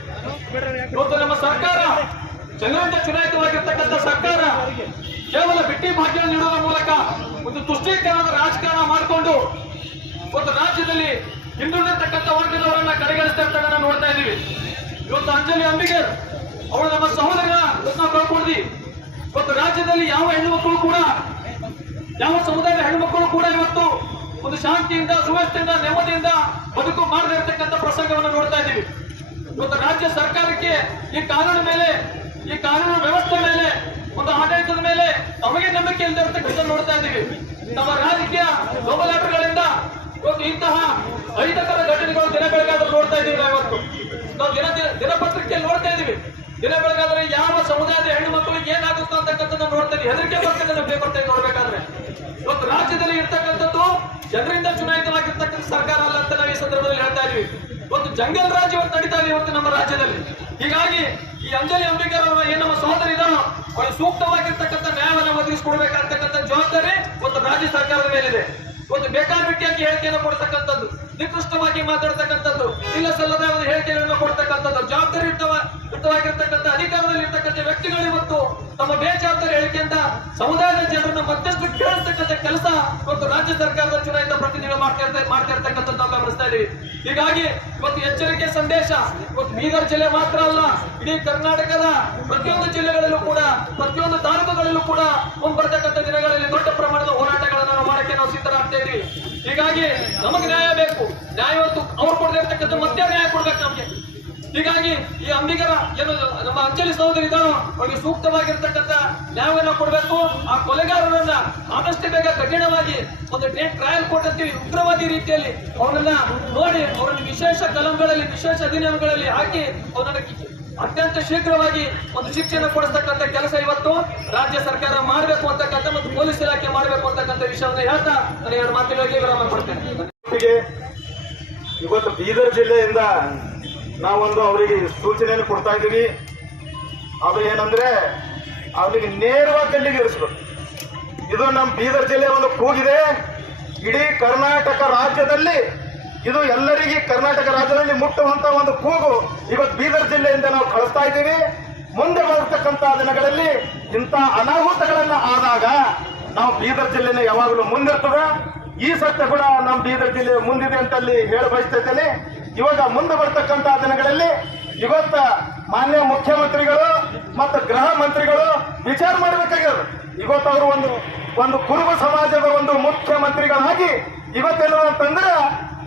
ಇವತ್ತು ನಮ್ಮ ಸರ್ಕಾರ, ಜನರಿಂದ ಚುನಾಯಿತವಾಗಿರ್ತಕ್ಕಂಥ ಸರ್ಕಾರ, ಕೇವಲ ಬಿಟ್ಟಿ ಭಾಗ್ಯ ನೀಡುವ ಮೂಲಕ ಒಂದು ತುಷ್ಟೀಕರಣದ ರಾಜಕಾರಣ ಮಾಡಿಕೊಂಡು ಒಂದು ರಾಜ್ಯದಲ್ಲಿ ಹಿಂದುಳಿದಿರ್ತಕ್ಕಂಥ ವರ್ಗದವರನ್ನ ಕಡೆಗಣಿಸ್ತಾ ಇರ್ತಕ್ಕಂಥ ನೋಡ್ತಾ ಇದ್ದೀವಿ. ಇವತ್ತು ಅಂಜಲಿ ಅಂಬಿಗರ್ ಅವಳು ನಮ್ಮ ಸಹೋದರನ ನಾವು ಕಳ್ಕೊಂಡಿದ್ವಿ. ಇವತ್ತು ರಾಜ್ಯದಲ್ಲಿ ಯಾವ ಹೆಣ್ಣುಮಕ್ಕಳು ಕೂಡ, ಯಾವ ಸಮುದಾಯದ ಹೆಣ್ಣುಮಕ್ಕಳು ಕೂಡ ಇವತ್ತು ಒಂದು ಶಾಂತಿಯಿಂದ, ಸುವ್ಯವಸ್ಥೆಯಿಂದ, ನೆಮ್ಮದಿಯಿಂದ ಬದುಕು ಮಾಡದೇ ಇರತಕ್ಕಂಥ ಪ್ರಸಂಗವನ್ನು ನೋಡ್ತಾ ಇದ್ದೀವಿ. ಇವತ್ತು ರಾಜ್ಯ ಸರ್ಕಾರಕ್ಕೆ ಈ ಕಾನೂನು ಮೇಲೆ, ಈ ಕಾನೂನು ವ್ಯವಸ್ಥೆ ಮೇಲೆ, ಒಂದು ಆಡಳಿತದ ಮೇಲೆ ನಮಗೆ ನಂಬಿಕೆ ಇಲ್ಲದೆ ಇರತಕ್ಕಂಥ ನೋಡ್ತಾ ಇದ್ದೀವಿ. ನಮ್ಮ ರಾಜಕೀಯ ದೊಂಬಲಾಟಗಳಿಂದ ಇವತ್ತು ಇಂತಹ ಅಹಿತಕರ ಘಟನೆಗಳು ದಿನ ಬೆಳಗಾದ್ರೆ ನೋಡ್ತಾ ಇದ್ದೀವಿ. ನಾವು ದಿನಪತ್ರಿಕೆಯಲ್ಲಿ ನೋಡ್ತಾ ಇದ್ದೀವಿ. ದಿನ ಬೆಳಗಾದ್ರೆ ಯಾವ ಸಮುದಾಯದ ಹೆಣ್ಣು ಮಕ್ಕಳಿಗೆ ಏನಾಗುತ್ತೋ ಅಂತಕ್ಕಂಥದ್ದು ನೋಡ್ತಾ ಇದ್ದೀವಿ. ಹೆದರಿಕೆ ಬರ್ತಕ್ಕಂಥ ಪೇಪರ್ ತೆಗೆದು ನೋಡ್ಬೇಕಾದ್ರೆ ಇವತ್ತು ರಾಜ್ಯದಲ್ಲಿ ಇರ್ತಕ್ಕಂಥದ್ದು ಜನರಿಂದ ಚುನಾಯಿತವಾಗಿರ್ತಕ್ಕಂಥ ಸರ್ಕಾರ ಅಲ್ಲ ಅಂತ ನಾವು ಈ ಸಂದರ್ಭದಲ್ಲಿ ಹೇಳ್ತಾ ಇದೀವಿ. ಇವತ್ತು ಜಂಗಲ್ ರಾಜ್ ಇವತ್ತು ನಡೀತಾ ಇದೆ ಇವತ್ತು ನಮ್ಮ ರಾಜ್ಯದಲ್ಲಿ. ಹೀಗಾಗಿ ಈ ಅಂಜಲಿ ಅಂಬಿಗರ್ ಅವರ ಏನು ನಮ್ಮ ಸಹೋದರಿ ಇದ್ದಾರೋ ಅವಳು ಸೂಕ್ತವಾಗಿರ್ತಕ್ಕಂಥ ನ್ಯಾಯವನ್ನು ಒದಗಿಸಿಕೊಡ್ಬೇಕಾಗ್ತಕ್ಕಂಥ ಜವಾಬ್ದಾರಿ ಇವತ್ತು ರಾಜ್ಯ ಸರ್ಕಾರದ ಮೇಲಿದೆ. ಒಂದು ಬೇಕಾಬಿಟ್ಟಿಯಾಗಿ ಹೇಳಿಕೆಯನ್ನು ಕೊಡ್ತಕ್ಕಂಥದ್ದು, ನಿಕೃಷ್ಟವಾಗಿ ಮಾತಾಡ್ತಕ್ಕಂಥದ್ದು, ಇಲ್ಲ ಸಲ್ಲದ ಒಂದು ಹೇಳಿಕೆಗಳನ್ನು ಕೊಡ್ತಕ್ಕಂಥದ್ದು, ಜವಾಬ್ದಾರಿಯುತವಾಗಿರ್ತಕ್ಕಂಥ ಅಧಿಕಾರದಲ್ಲಿ ಇರ್ತಕ್ಕಂಥ ವ್ಯಕ್ತಿಗಳು ಇವತ್ತು ತಮ್ಮ ಬೇಜವಾಬ್ದಾರಿ ಹೇಳಿಕೆಯಿಂದ ಸಮುದಾಯದ ಜನರನ್ನು ಮತ್ತಷ್ಟು ಕೇಳಿಸ್ತಕ್ಕಂಥ ಕೆಲಸ ಇವತ್ತು ರಾಜ್ಯ ಸರ್ಕಾರದ ಚುನಾಯಿತ ಪ್ರತಿನಿಧಿಗಳು ಮಾಡ್ತಾ ಇರ್ತಕ್ಕಂಥದ್ದು ನಾವು ಗಮನಿಸ್ತಾ ಇದೀವಿ. ಹೀಗಾಗಿ ಇವತ್ತು ಎಚ್ಚರಿಕೆ ಸಂದೇಶ ಇವತ್ತು ಬೀದರ್ ಜಿಲ್ಲೆ ಮಾತ್ರ ಅಲ್ಲ, ಇಡೀ ಕರ್ನಾಟಕದ ಪ್ರತಿಯೊಂದು ಜಿಲ್ಲೆಗಳಲ್ಲೂ ಕೂಡ, ಪ್ರತಿಯೊಂದು ತಾಲೂಕುಗಳಲ್ಲೂ ಕೂಡ ಮುಂಬರ್ತಕ್ಕಂಥ ದಿನಗಳಲ್ಲಿ ದೊಡ್ಡ ಪ್ರಮಾಣದ ಹೋರಾಟಗಳನ್ನು ನಾವು ಮಾಡಕ್ಕೆ ನಾವು ಸಿದ್ಧರಾಗ್ತಾ ಇದೀವಿ. ಹೀಗಾಗಿ ನಮಗೆ ನ್ಯಾಯ ಬೇಕು. ನ್ಯಾಯ ಇವತ್ತು ಅವ್ರು ಕೊಡದೇ ಇರ್ತಕ್ಕಂಥ ಮತ್ತೆ ನ್ಯಾಯ ಕೊಡ್ಬೇಕು ನಮಗೆ. ಹೀಗಾಗಿ ಈ ಅಂಬಿಗರ ಏನು ನಮ್ಮ ಅಂಜಲಿ ಸಹೋದರಿ ಇದ್ದಾರೋ ಅವರಿಗೆ ಸೂಕ್ತವಾಗಿರ್ತಕ್ಕಂಥ ನ್ಯಾಯವನ್ನು ಕೊಡಬೇಕು. ಆ ಕೊಲೆಗಾರರನ್ನ ಆದಷ್ಟು ಬೇಗ ಕಠಿಣವಾಗಿ ಒಂದು ಟ್ರಯಲ್ ಕೋರ್ಟ್ ಅಂತೀವಿ, ಉಗ್ರವಾದಿ ರೀತಿಯಲ್ಲಿ ಅವರನ್ನ ನೋಡಿ ಅವರನ್ನು ವಿಶೇಷ ಕಲಂಗಳಲ್ಲಿ, ವಿಶೇಷ ಅಧಿನಿಯಮಗಳಲ್ಲಿ ಹಾಕಿ ಅವರನ್ನ ಅತ್ಯಂತ ಶೀಘ್ರವಾಗಿ ಒಂದು ಶಿಕ್ಷಣ ಕೊಡಿಸ್ತಕ್ಕಂಥ ಕೆಲಸ ಇವತ್ತು ರಾಜ್ಯ ಸರ್ಕಾರ ಮಾಡಬೇಕು ಅಂತಕ್ಕಂಥ ಮತ್ತು ಪೊಲೀಸ್ ಇಲಾಖೆ ಮಾಡಬೇಕು ಅಂತಕ್ಕಂಥ ವಿಷಯವನ್ನು ಹೇಳ್ತಾ ನಾನು ಎರಡು ಮಾತುಗಳಿಗೆ ವಿರಾಮ ಕೊಡ್ತೇನೆ. ಇವತ್ತು ಬೀದರ್ ಜಿಲ್ಲೆಯಿಂದ ನಾವೊಂದು ಅವರಿಗೆ ಸೂಚನೆಯನ್ನು ಕೊಡ್ತಾ ಇದ್ದೀವಿ. ಅದು ಏನಂದ್ರೆ ಅವರಿಗೆ ನೇರವಾಗಿ ಗಲ್ಲಿಗೆ ಇರಿಸ್ಬೇಕು. ಇದು ನಮ್ಮ ಬೀದರ್ ಜಿಲ್ಲೆ ಒಂದು ಕೂಗಿದೆ. ಇಡೀ ಕರ್ನಾಟಕ ರಾಜ್ಯದಲ್ಲಿ ಇದು ಎಲ್ಲರಿಗೆ ಕರ್ನಾಟಕ ರಾಜ್ಯದಲ್ಲಿ ಮುಟ್ಟುವಂತ ಒಂದು ಕೂಗು ಇವತ್ತು ಬೀದರ್ ಜಿಲ್ಲೆಯಿಂದ ನಾವು ಕಳಿಸ್ತಾ ಇದ್ದೀವಿ. ಮುಂದೆ ಬರತಕ್ಕಂತ ದಿನಗಳಲ್ಲಿ ಇಂಥ ಅನಾಹುತಗಳನ್ನ ಆದಾಗ ನಾವು ಬೀದರ್ ಜಿಲ್ಲೆನ ಯಾವಾಗಲೂ ಮುಂದಿರ್ತದೆ. ಈ ಸತ್ಯ ಕೂಡ ನಮ್ಮ ಬೀದರ್ ಜಿಲ್ಲೆ ಮುಂದಿದೆ ಅಂತಲ್ಲಿ ಹೇಳ ಬಯಸ್ತಾ ಇದ್ದೇನೆ. ಇವಾಗ ಮುಂದೆ ಬರ್ತಕ್ಕಂತ ದಿನಗಳಲ್ಲಿ ಇವತ್ತ ಮಾನ್ಯ ಮುಖ್ಯಮಂತ್ರಿಗಳು ಮತ್ತು ಗೃಹ ಮಂತ್ರಿಗಳು ವಿಚಾರ ಮಾಡಬೇಕಾಗ್ಯದ. ಇವತ್ತು ಅವರು ಒಂದು ಕುರುಬ ಸಮಾಜದ ಒಂದು ಮುಖ್ಯಮಂತ್ರಿಗಳಾಗಿ ಇವತ್ತೇನು ಅಂತಂದ್ರೆ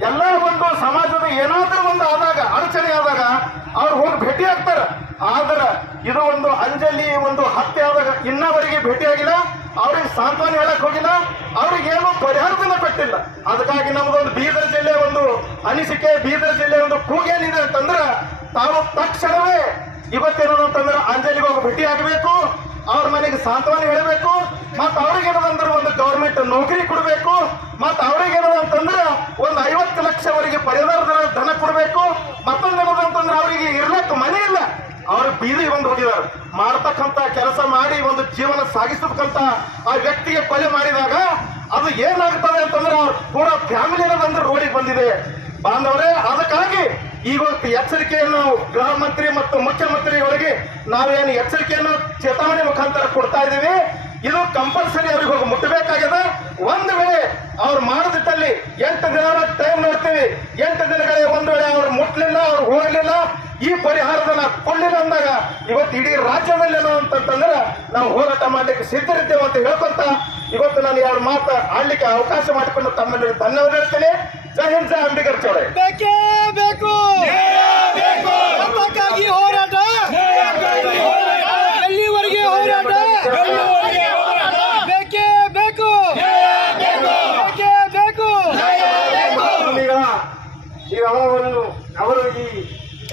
ಎಲ್ಲ ಒಂದು ಸಮಾಜದ ಏನಾದ್ರೂ ಒಂದು ಆದಾಗ ಅಡಚಣೆ ಆದಾಗ ಅವ್ರು ಹೋಗಿ ಭೇಟಿ ಆಗ್ತಾರೆ. ಆದ್ರೆ ಇದು ಒಂದು ಅಂಜಲಿ ಒಂದು ಹತ್ಯೆ ಆದಾಗ ಇನ್ನವರಿಗೆ ಭೇಟಿಯಾಗಿಲ್ಲ, ಅವ್ರಿಗೆ ಸಾಂತ್ವನ ಹೇಳಕ್ ಹೋಗಿಲ್ಲ, ಅವ್ರಿಗೆ ಏನು ಪರಿಹಾರದಿಂದ ಕೊಟ್ಟಿಲ್ಲ. ಅದಕ್ಕಾಗಿ ನಮ್ದೊಂದು ಬೀದರ್ ಜಿಲ್ಲೆ ಒಂದು ಅನಿಸಿಕೆ, ಬೀದರ್ ಜಿಲ್ಲೆ ಒಂದು ಕೂಗೇನಿದೆ ಅಂತಂದ್ರೆ ತಾವು ತಕ್ಷಣವೇ ಇವತ್ತೇನು ಅಂತಂದ್ರೆ ಅಂಜಲಿಗೆ ಹೋಗಿ ಭೇಟಿ ಆಗಬೇಕು, ಅವ್ರ ಮನೆಗೆ ಸಾಂತ್ವನ ಹೇಳಬೇಕು, ಮತ್ತು ಅವ್ರಿಗೆ ಏನದಂದ್ರೆ ಒಂದು ಗೌರ್ಮೆಂಟ್ ನೌಕರಿ ಕೊಡಬೇಕು, ಮತ್ತು ಅವ್ರಿಗೆ ಏನದಂತಂದ್ರೆ ಒಂದು 50 ಲಕ್ಷವರೆಗೆ ಪರಿಹಾರ ಧನ ಕೊಡಬೇಕು. ಮತ್ತೊಂದು ಏನದಂತಂದ್ರೆ ಅವರಿಗೆ ಇರ್ಲಕ್ಕ ಮನೆ ಇಲ್ಲ, ಅವ್ರ ಬೀದಿ ಒಂದು ಹೋಗಿದ್ದಾರೆ. ಮಾಡ್ತಕ್ಕಂತ ಕೆಲಸ ಮಾಡಿ ಒಂದು ಜೀವನ ಸಾಗಿಸತಕ್ಕಂತ ಆ ವ್ಯಕ್ತಿಗೆ ಕೊಲೆ ಮಾಡಿದಾಗ ಅದು ಏನಾಗ್ತದೆ ಅಂತಂದ್ರೆ ಅವ್ರ ಪೂರ ಫ್ಯಾಮಿಲಿ ಏನದಂದ್ರೆ ರೋಡಿಗೆ ಬಂದಿದೆ ಬಾಂಧವರೇ. ಅದಕ್ಕಾಗಿ ಇವತ್ತು ಎಚ್ಚರಿಕೆಯನ್ನು ಗೃಹ ಮಂತ್ರಿ ಮತ್ತು ಮುಖ್ಯಮಂತ್ರಿಗಳಿಗೆ ನಾವೇನು ಎಚ್ಚರಿಕೆಯನ್ನು ಚೇತಾವಣೆ ಮುಖಾಂತರ ಕೊಡ್ತಾ ಇದ್ದೀವಿ. ಇದು ಕಂಪಲ್ಸರಿ ಅವ್ರಿಗೆ ಹೋಗಿ ಮುಟ್ಟಬೇಕಾಗಿದೆ. ಒಂದು ವೇಳೆ ಅವ್ರು ಮಾಡದಿದ್ದಲ್ಲಿ 8 ದಿನಗಳ ಟೈಮ್ ನೋಡ್ತೀವಿ. 8 ದಿನಗಳೇ ಒಂದು ವೇಳೆ ಅವ್ರು ಮುಟ್ಲಿಲ್ಲ, ಅವ್ರು ಹೋಗ್ಲಿಲ್ಲ, ಈ ಪರಿಹಾರದನ್ನ ಕೊಡ್ಲಿಲ್ಲ ಅಂದಾಗ ಇವತ್ತು ಇಡೀ ರಾಜ್ಯದಲ್ಲಿ ಏನೋ ಅಂತಂದ್ರೆ ನಾವು ಹೋರಾಟ ಮಾಡ್ಲಿಕ್ಕೆ ಸಿದ್ಧರಿದ್ದೇವೆ ಅಂತ ಹೇಳ್ಕೊಂತ ಇವತ್ತು ನಾನು 2 ಮಾತು ಆಡ್ಲಿಕ್ಕೆ ಅವಕಾಶ ಮಾಡಿಕೊಂಡು ತಮ್ಮಲ್ಲಿ ಧನ್ಯವಾದ ಹೇಳ್ತೇನೆ. ಜೈ ಹಿಂದ್, ಜೈ ಅಂಬೇಡ್ಕರ್ ಚೌಡೆ. ಬೇಕೇ ಬೇಕು ಅದಕ್ಕಾಗಿ ಹೋರಾಟ, ಎಲ್ಲಿವರೆಗೆ ಹೋರಾಟ, ಬೇಕೇ ಬೇಕು ಬೇಕೇ ಬೇಕು. ಈಗ ಅವರು ಈ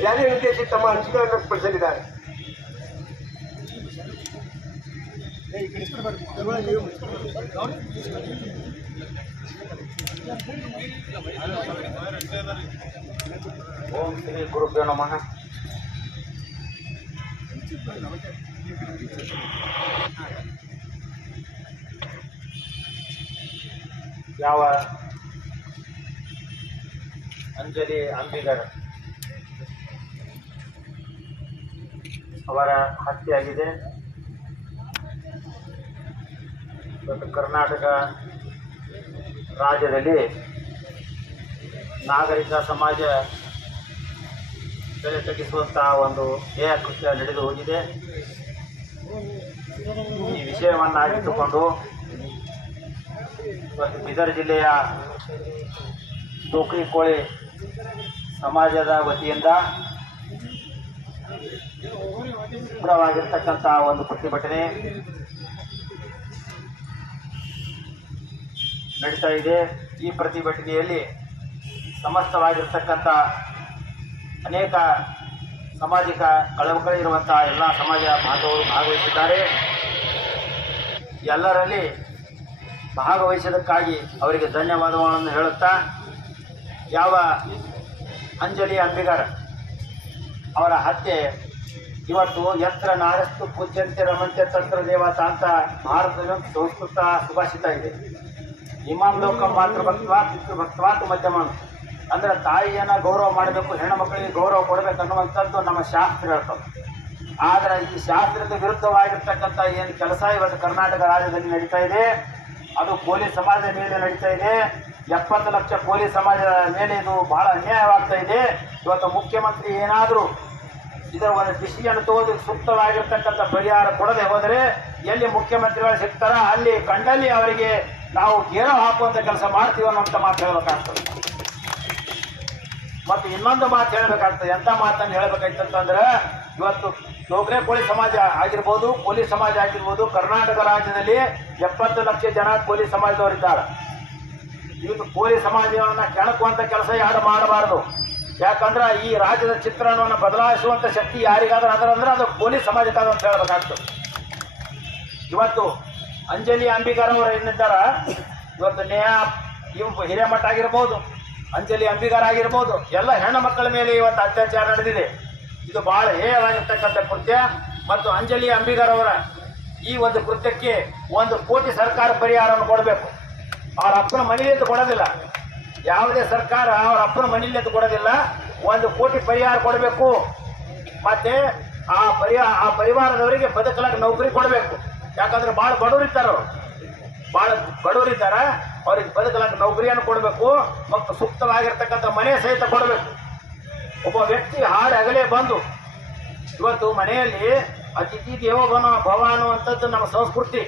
ರ್ಯಾಲಿ ಉದ್ದೇಶಿಸಿ ತಮ್ಮ ಅನಿಸಿಕೆಯನ್ನು ವ್ಯಕ್ತಪಡಿಸಲಿದ್ದಾರೆ. ಓಂ ಶ್ರೀ ಗುರುಭ್ಯೋ ನಮಃ. ಯಾವ ಅಂಜಲಿ ಅಂಬಿಗರ್ ಅವರ ಹತ್ಯೆಯಾಗಿದೆ, ಇವತ್ತು ಕರ್ನಾಟಕ ರಾಜ್ಯದಲ್ಲಿ ನಾಗರಿಕ ಸಮಾಜ ಬೆಲೆ ತಗ್ಗಿಸುವಂತಹ ಒಂದು ಹೇಯ ಕೃತ್ಯ ನಡೆದು ಹೋಗಿದೆ. ಈ ವಿಷಯವನ್ನಾಗಿಟ್ಟುಕೊಂಡು ಇವತ್ತು ಬೀದರ್ ಜಿಲ್ಲೆಯ ಟೋಕ್ರಿ ಕೋಳಿ ಸಮಾಜದ ವತಿಯಿಂದ ತೀವ್ರವಾಗಿರ್ತಕ್ಕಂಥ ಒಂದು ಪ್ರತಿಭಟನೆ ನಡೀತಾ ಇದೆ. ಈ ಪ್ರತಿಭಟನೆಯಲ್ಲಿ ಸಮಸ್ತವಾಗಿರ್ತಕ್ಕಂಥ ಅನೇಕ ಸಾಮಾಜಿಕ ಕಳವಳಿರುವಂತಹ ಎಲ್ಲ ಸಮಾಜ ಬಾಂಧವರು ಭಾಗವಹಿಸಿದ್ದಾರೆ. ಎಲ್ಲರಲ್ಲಿ ಭಾಗವಹಿಸಿದ್ದಕ್ಕಾಗಿ ಅವರಿಗೆ ಧನ್ಯವಾದಗಳನ್ನು ಹೇಳುತ್ತಾ, ಯಾವ ಅಂಜಲಿ ಅಂಬಿಗರ್ ಅವರ ಹತ್ಯೆ ಇವತ್ತು ಯತ್ರ ನಾರಸ್ತು ಪೂಜ್ಯಂತೆ ರಮಂತೆ ತತ್ರ ದೇವತಾ ಅಂತ ಭಾರತದ ಸಂಸ್ಕೃತ ಸುಭಾಷಿತ ಇದೆ. ಇಮಾಮ್ ಲೋಕ ಮಾತೃ ಭಕ್ತವಾ ಪಿತೃ ಭಕ್ತವಾತ್ ಮಧ್ಯಮ ಅಂದ್ರೆ ತಾಯಿಯನ್ನು ಗೌರವ ಮಾಡಬೇಕು, ಹೆಣ್ಣು ಮಕ್ಕಳಿಗೆ ಗೌರವ ಕೊಡಬೇಕು ಅನ್ನುವಂಥದ್ದು ನಮ್ಮ ಶಾಸ್ತ್ರ ಹೇಳ್ತದೆ. ಆದರೆ ಈ ಶಾಸ್ತ್ರದ ವಿರುದ್ಧವಾಗಿರ್ತಕ್ಕಂಥ ಏನು ಕೆಲಸ ಇವತ್ತು ಕರ್ನಾಟಕ ರಾಜ್ಯದಲ್ಲಿ ನಡೀತಾ ಇದೆ, ಅದು ಪೊಲೀಸ್ ಸಮಾಜದ ಮೇಲೆ ನಡೀತಾ ಇದೆ. 70 ಲಕ್ಷ ಪೊಲೀಸ್ ಸಮಾಜದ ಮೇಲೆ ಇದು ಬಹಳ ಅನ್ಯಾಯವಾಗ್ತಾ ಇದೆ. ಇವತ್ತು ಮುಖ್ಯಮಂತ್ರಿ ಏನಾದರೂ ಇದರ ಒಂದು ಡಿಸಿಷನ್ ತಗೋದು ಸೂಕ್ತವಾಗಿರ್ತಕ್ಕಂಥ ಪರಿಹಾರ ಕೊಡದೆ ಹೋದರೆ ಎಲ್ಲಿ ಮುಖ್ಯಮಂತ್ರಿಗಳು ಸಿಗ್ತಾರ ಅಲ್ಲಿ ಕಂಡಲ್ಲಿ ಅವರಿಗೆ ನಾವು ಗೇರು ಹಾಕುವಂಥ ಕೆಲಸ ಮಾಡ್ತೀವಿ ಅನ್ನೋಂಥ ಮಾತು ಹೇಳಬೇಕಾಗ್ತದೆ. ಮತ್ತು ಇನ್ನೊಂದು ಮಾತು ಹೇಳಬೇಕಾಗ್ತದೆ. ಎಂಥ ಮಾತನ್ನು ಹೇಳಬೇಕಾಯ್ತಂತಂದ್ರೆ, ಇವತ್ತು ಡೋಗ್ರೆ ಕೋಳಿ ಸಮಾಜ ಆಗಿರ್ಬೋದು, ಪೊಲೀಸ್ ಸಮಾಜ ಆಗಿರ್ಬೋದು, ಕರ್ನಾಟಕ ರಾಜ್ಯದಲ್ಲಿ 70 ಲಕ್ಷ ಜನ ಪೊಲೀಸ್ ಸಮಾಜದವರಿದ್ದಾರೆ. ಇವತ್ತು ಪೊಲೀಸ್ ಸಮಾಜವನ್ನು ಕೆಣಕುವಂಥ ಕೆಲಸ ಯಾರು ಮಾಡಬಾರದು. ಯಾಕಂದ್ರೆ ಈ ರಾಜ್ಯದ ಚಿತ್ರಣವನ್ನು ಬದಲಾಯಿಸುವಂಥ ಶಕ್ತಿ ಯಾರಿಗಾದ್ರೂ ಅದರಂದ್ರೆ ಅದು ಪೊಲೀಸ್ ಸಮಾಜಕ್ಕಾದ ಅಂತ ಹೇಳಬೇಕಾಗ್ತದೆ. ಇವತ್ತು ಅಂಜಲಿ ಅಂಬಿಗರ್ ಅವರು ಏನಿದ್ದಾರ, ಇವತ್ತು ಇವು ಹಿರೇಮಠ ಆಗಿರ್ಬೋದು, ಅಂಜಲಿ ಅಂಬಿಗರ್ ಆಗಿರ್ಬೋದು, ಎಲ್ಲ ಹೆಣ್ಣು ಮಕ್ಕಳ ಮೇಲೆ ಇವತ್ತು ಅತ್ಯಾಚಾರ ನಡೆದಿದೆ. ಇದು ಬಹಳ ಹೇಯವಾಗಿರ್ತಕ್ಕಂಥ ಕೃತ್ಯ. ಮತ್ತು ಅಂಜಲಿ ಅಂಬಿಗರ್ ಅವರ ಈ ಒಂದು ಕೃತ್ಯಕ್ಕೆ 1 ಕೋಟಿ ಸರ್ಕಾರ ಪರಿಹಾರವನ್ನು ಕೊಡಬೇಕು. ಅವ್ರ ಅಪ್ಪನ ಮನೆಯಲ್ಲಿದ್ದು ಕೊಡೋದಿಲ್ಲ, ಯಾವುದೇ ಸರ್ಕಾರ ಅವ್ರ ಅಪ್ಪನ ಮನೆಯಲ್ಲಿದ್ದು ಕೊಡೋದಿಲ್ಲ. 1 ಕೋಟಿ ಪರಿಹಾರ ಕೊಡಬೇಕು. ಮತ್ತೆ ಆ ಪರಿವಾರದವರಿಗೆ ಬದುಕಲಾಗ ನೌಕರಿ ಕೊಡಬೇಕು. ಯಾಕಂದ್ರೆ ಭಾಳ ಬಡವರಿದ್ದಾರೆ, ಅವರು ಭಾಳ ಬಡವರಿದ್ದಾರೆ, ಅವ್ರಿಗೆ ಬದುಕಲಾಗ ನೌಕರಿಯನ್ನು ಕೊಡಬೇಕು. ಮತ್ತು ಸೂಕ್ತವಾಗಿರ್ತಕ್ಕಂಥ ಮನೆ ಸಹಿತ ಕೊಡಬೇಕು. ಒಬ್ಬ ವ್ಯಕ್ತಿ ಹಾಡು ಹಗಲೇ ಬಂದು ಇವತ್ತು ಮನೆಯಲ್ಲಿ ಅತಿಥಿ ಭವ ಅನ್ನುವಂಥದ್ದು ನಮ್ಮ ಸಂಸ್ಕೃತಿ.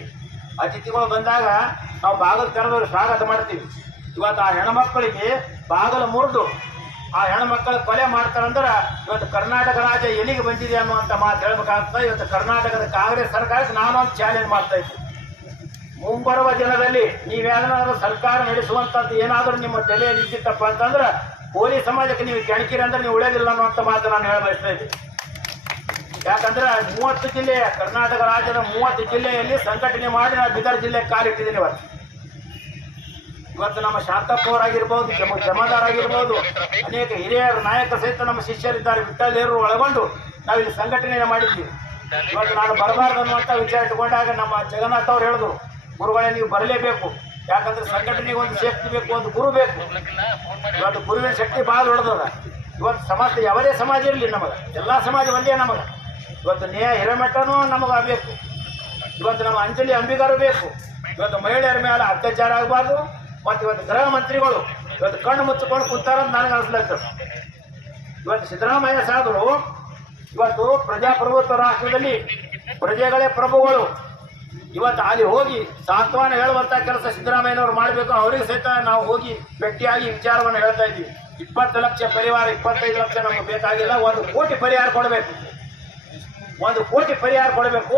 ಅತಿಥಿಗಳು ಬಂದಾಗ ನಾವು ಬಾಗಿಲು ತೆರೆದವ್ರು ಸ್ವಾಗತ ಮಾಡ್ತೀವಿ. ಇವತ್ತು ಆ ಹೆಣ್ಮಕ್ಕಳಿಗೆ ಬಾಗಿಲು ಮುರಿದು ಆ ಹೆಣ್ಮಕ್ಕಳ ಕೊಲೆ ಮಾಡ್ತಾರಂದ್ರೆ ಇವತ್ತು ಕರ್ನಾಟಕ ರಾಜ್ಯ ಎಲ್ಲಿಗೆ ಬಂದಿದೆ ಅನ್ನುವಂಥ ಮಾತು ಹೇಳ್ಬೇಕಾಗ್ತದೆ. ಇವತ್ತು ಕರ್ನಾಟಕದ ಕಾಂಗ್ರೆಸ್ ಸರ್ಕಾರಕ್ಕೆ ನಾನೊಂದು ಚಾಲೆಂಜ್ ಮಾಡ್ತಾ ಇದ್ದೀನಿ. ಮುಂಬರುವ ದಿನದಲ್ಲಿ ನೀವೇನಾದ್ರೂ ಸರ್ಕಾರ ನಡೆಸುವಂಥದ್ದು ಏನಾದರೂ ನಿಮ್ಮ ತಲೆಯಲ್ಲಿ ಇದ್ದಿತ್ತಪ್ಪ ಅಂತಂದ್ರೆ ಪೊಲೀಸ್ ಸಮಾಜಕ್ಕೆ ನೀವು ಕೆಣಕಿರಿ ಅಂದ್ರೆ ನೀವು ಉಳಿಯೋದಿಲ್ಲ ಅನ್ನುವಂಥ ಮಾತು ನಾನು ಹೇಳಬಯಸ್ತಾ ಇದ್ದೀನಿ. ಯಾಕಂದ್ರೆ 30 ಜಿಲ್ಲೆ, ಕರ್ನಾಟಕ ರಾಜ್ಯದ 30 ಜಿಲ್ಲೆಯಲ್ಲಿ ಸಂಘಟನೆ ಮಾಡಿ ನಾನು ಬೀದರ್ ಜಿಲ್ಲೆಗೆ ಕಾಲಿಟ್ಟಿದ್ದೀನಿ. ಇವತ್ತು ನಮ್ಮ ಶಾಂತಪ್ಪ ಅವರಾಗಿರ್ಬೋದು, ಜಮಾದಾರ್ ಆಗಿರ್ಬೋದು, ಅನೇಕ ಹಿರಿಯ ನಾಯಕ ಸಹಿತ ನಮ್ಮ ಶಿಷ್ಯರಿದ್ದಾರೆ, ವಿಠ್ಠಲೇರು ಒಳಗೊಂಡು ನಾವಿಲ್ಲಿ ಸಂಘಟನೆ ಮಾಡಿದ್ವಿ. ಇವತ್ತು ನಾನು ಬರಬಾರ್ದು ಅನ್ನುವಂಥ ವಿಚಾರ ಇಟ್ಕೊಂಡಾಗ ನಮ್ಮ ಜಗನ್ನಾಥ್ ಅವ್ರು ಹೇಳಿದ್ರು, ಗುರುಗಳೇ ನೀವು ಬರಲೇಬೇಕು. ಯಾಕಂದ್ರೆ ಸಂಘಟನೆಗೆ ಒಂದು ಶಕ್ತಿ ಬೇಕು, ಒಂದು ಗುರು ಬೇಕು. ಇವತ್ತು ಗುರುವಿನ ಶಕ್ತಿ ಭಾಳ ದೊಡ್ಡದ. ಇವತ್ತು ಸಮಾಜ ಯಾವುದೇ ಸಮಾಜ ಇರಲಿ, ನಮಗೆ ಎಲ್ಲ ಸಮಾಜ ಒಂದೇ. ನಮಗೆ ಇವತ್ತು ಹಿರೇಮಠನೂ ನಮಗೆ ಬೇಕು. ಇವತ್ತು ನಮ್ಮ ಅಂಜಲಿ ಅಂಬಿಗರು ಬೇಕು. ಇವತ್ತು ಮಹಿಳೆಯರ ಮೇಲೆ ಅತ್ಯಾಚಾರ ಆಗಬಾರ್ದು. ಮತ್ತು ಇವತ್ತು ಗೃಹ ಮಂತ್ರಿಗಳು ಇವತ್ತು ಕಣ್ಣು ಮುಚ್ಚಿಕೊಂಡು ಕೂತಾರಂತ ನನಗೆ ಅನಿಸ್ಲತ್ತು. ಇವತ್ತು ಸಿದ್ದರಾಮಯ್ಯ ಸಾಹೇಬರು ಇವತ್ತು ಪ್ರಜಾಪ್ರಭುತ್ವ ರಾಷ್ಟ್ರದಲ್ಲಿ ಪ್ರಜೆಗಳೇ ಪ್ರಭುಗಳು. ಇವತ್ತು ಅಲ್ಲಿ ಹೋಗಿ ಸಾಂತ್ವನ ಹೇಳುವಂಥ ಕೆಲಸ ಸಿದ್ದರಾಮಯ್ಯನವರು ಮಾಡಬೇಕು. ಅವರಿಗೆ ಸಹಿತ ನಾವು ಹೋಗಿ ಭೇಟಿಯಾಗಿ ವಿಚಾರವನ್ನು ಹೇಳ್ತಾ ಇದ್ದೀವಿ. 20 ಲಕ್ಷ ಪರಿಹಾರ, 25 ಲಕ್ಷ ನಮಗೆ ಬೇಕಾಗಿಲ್ಲ. 1 ಕೋಟಿ ಪರಿಹಾರ ಕೊಡಬೇಕು. 1 ಕೋಟಿ ಪರಿಹಾರ ಕೊಡಬೇಕು.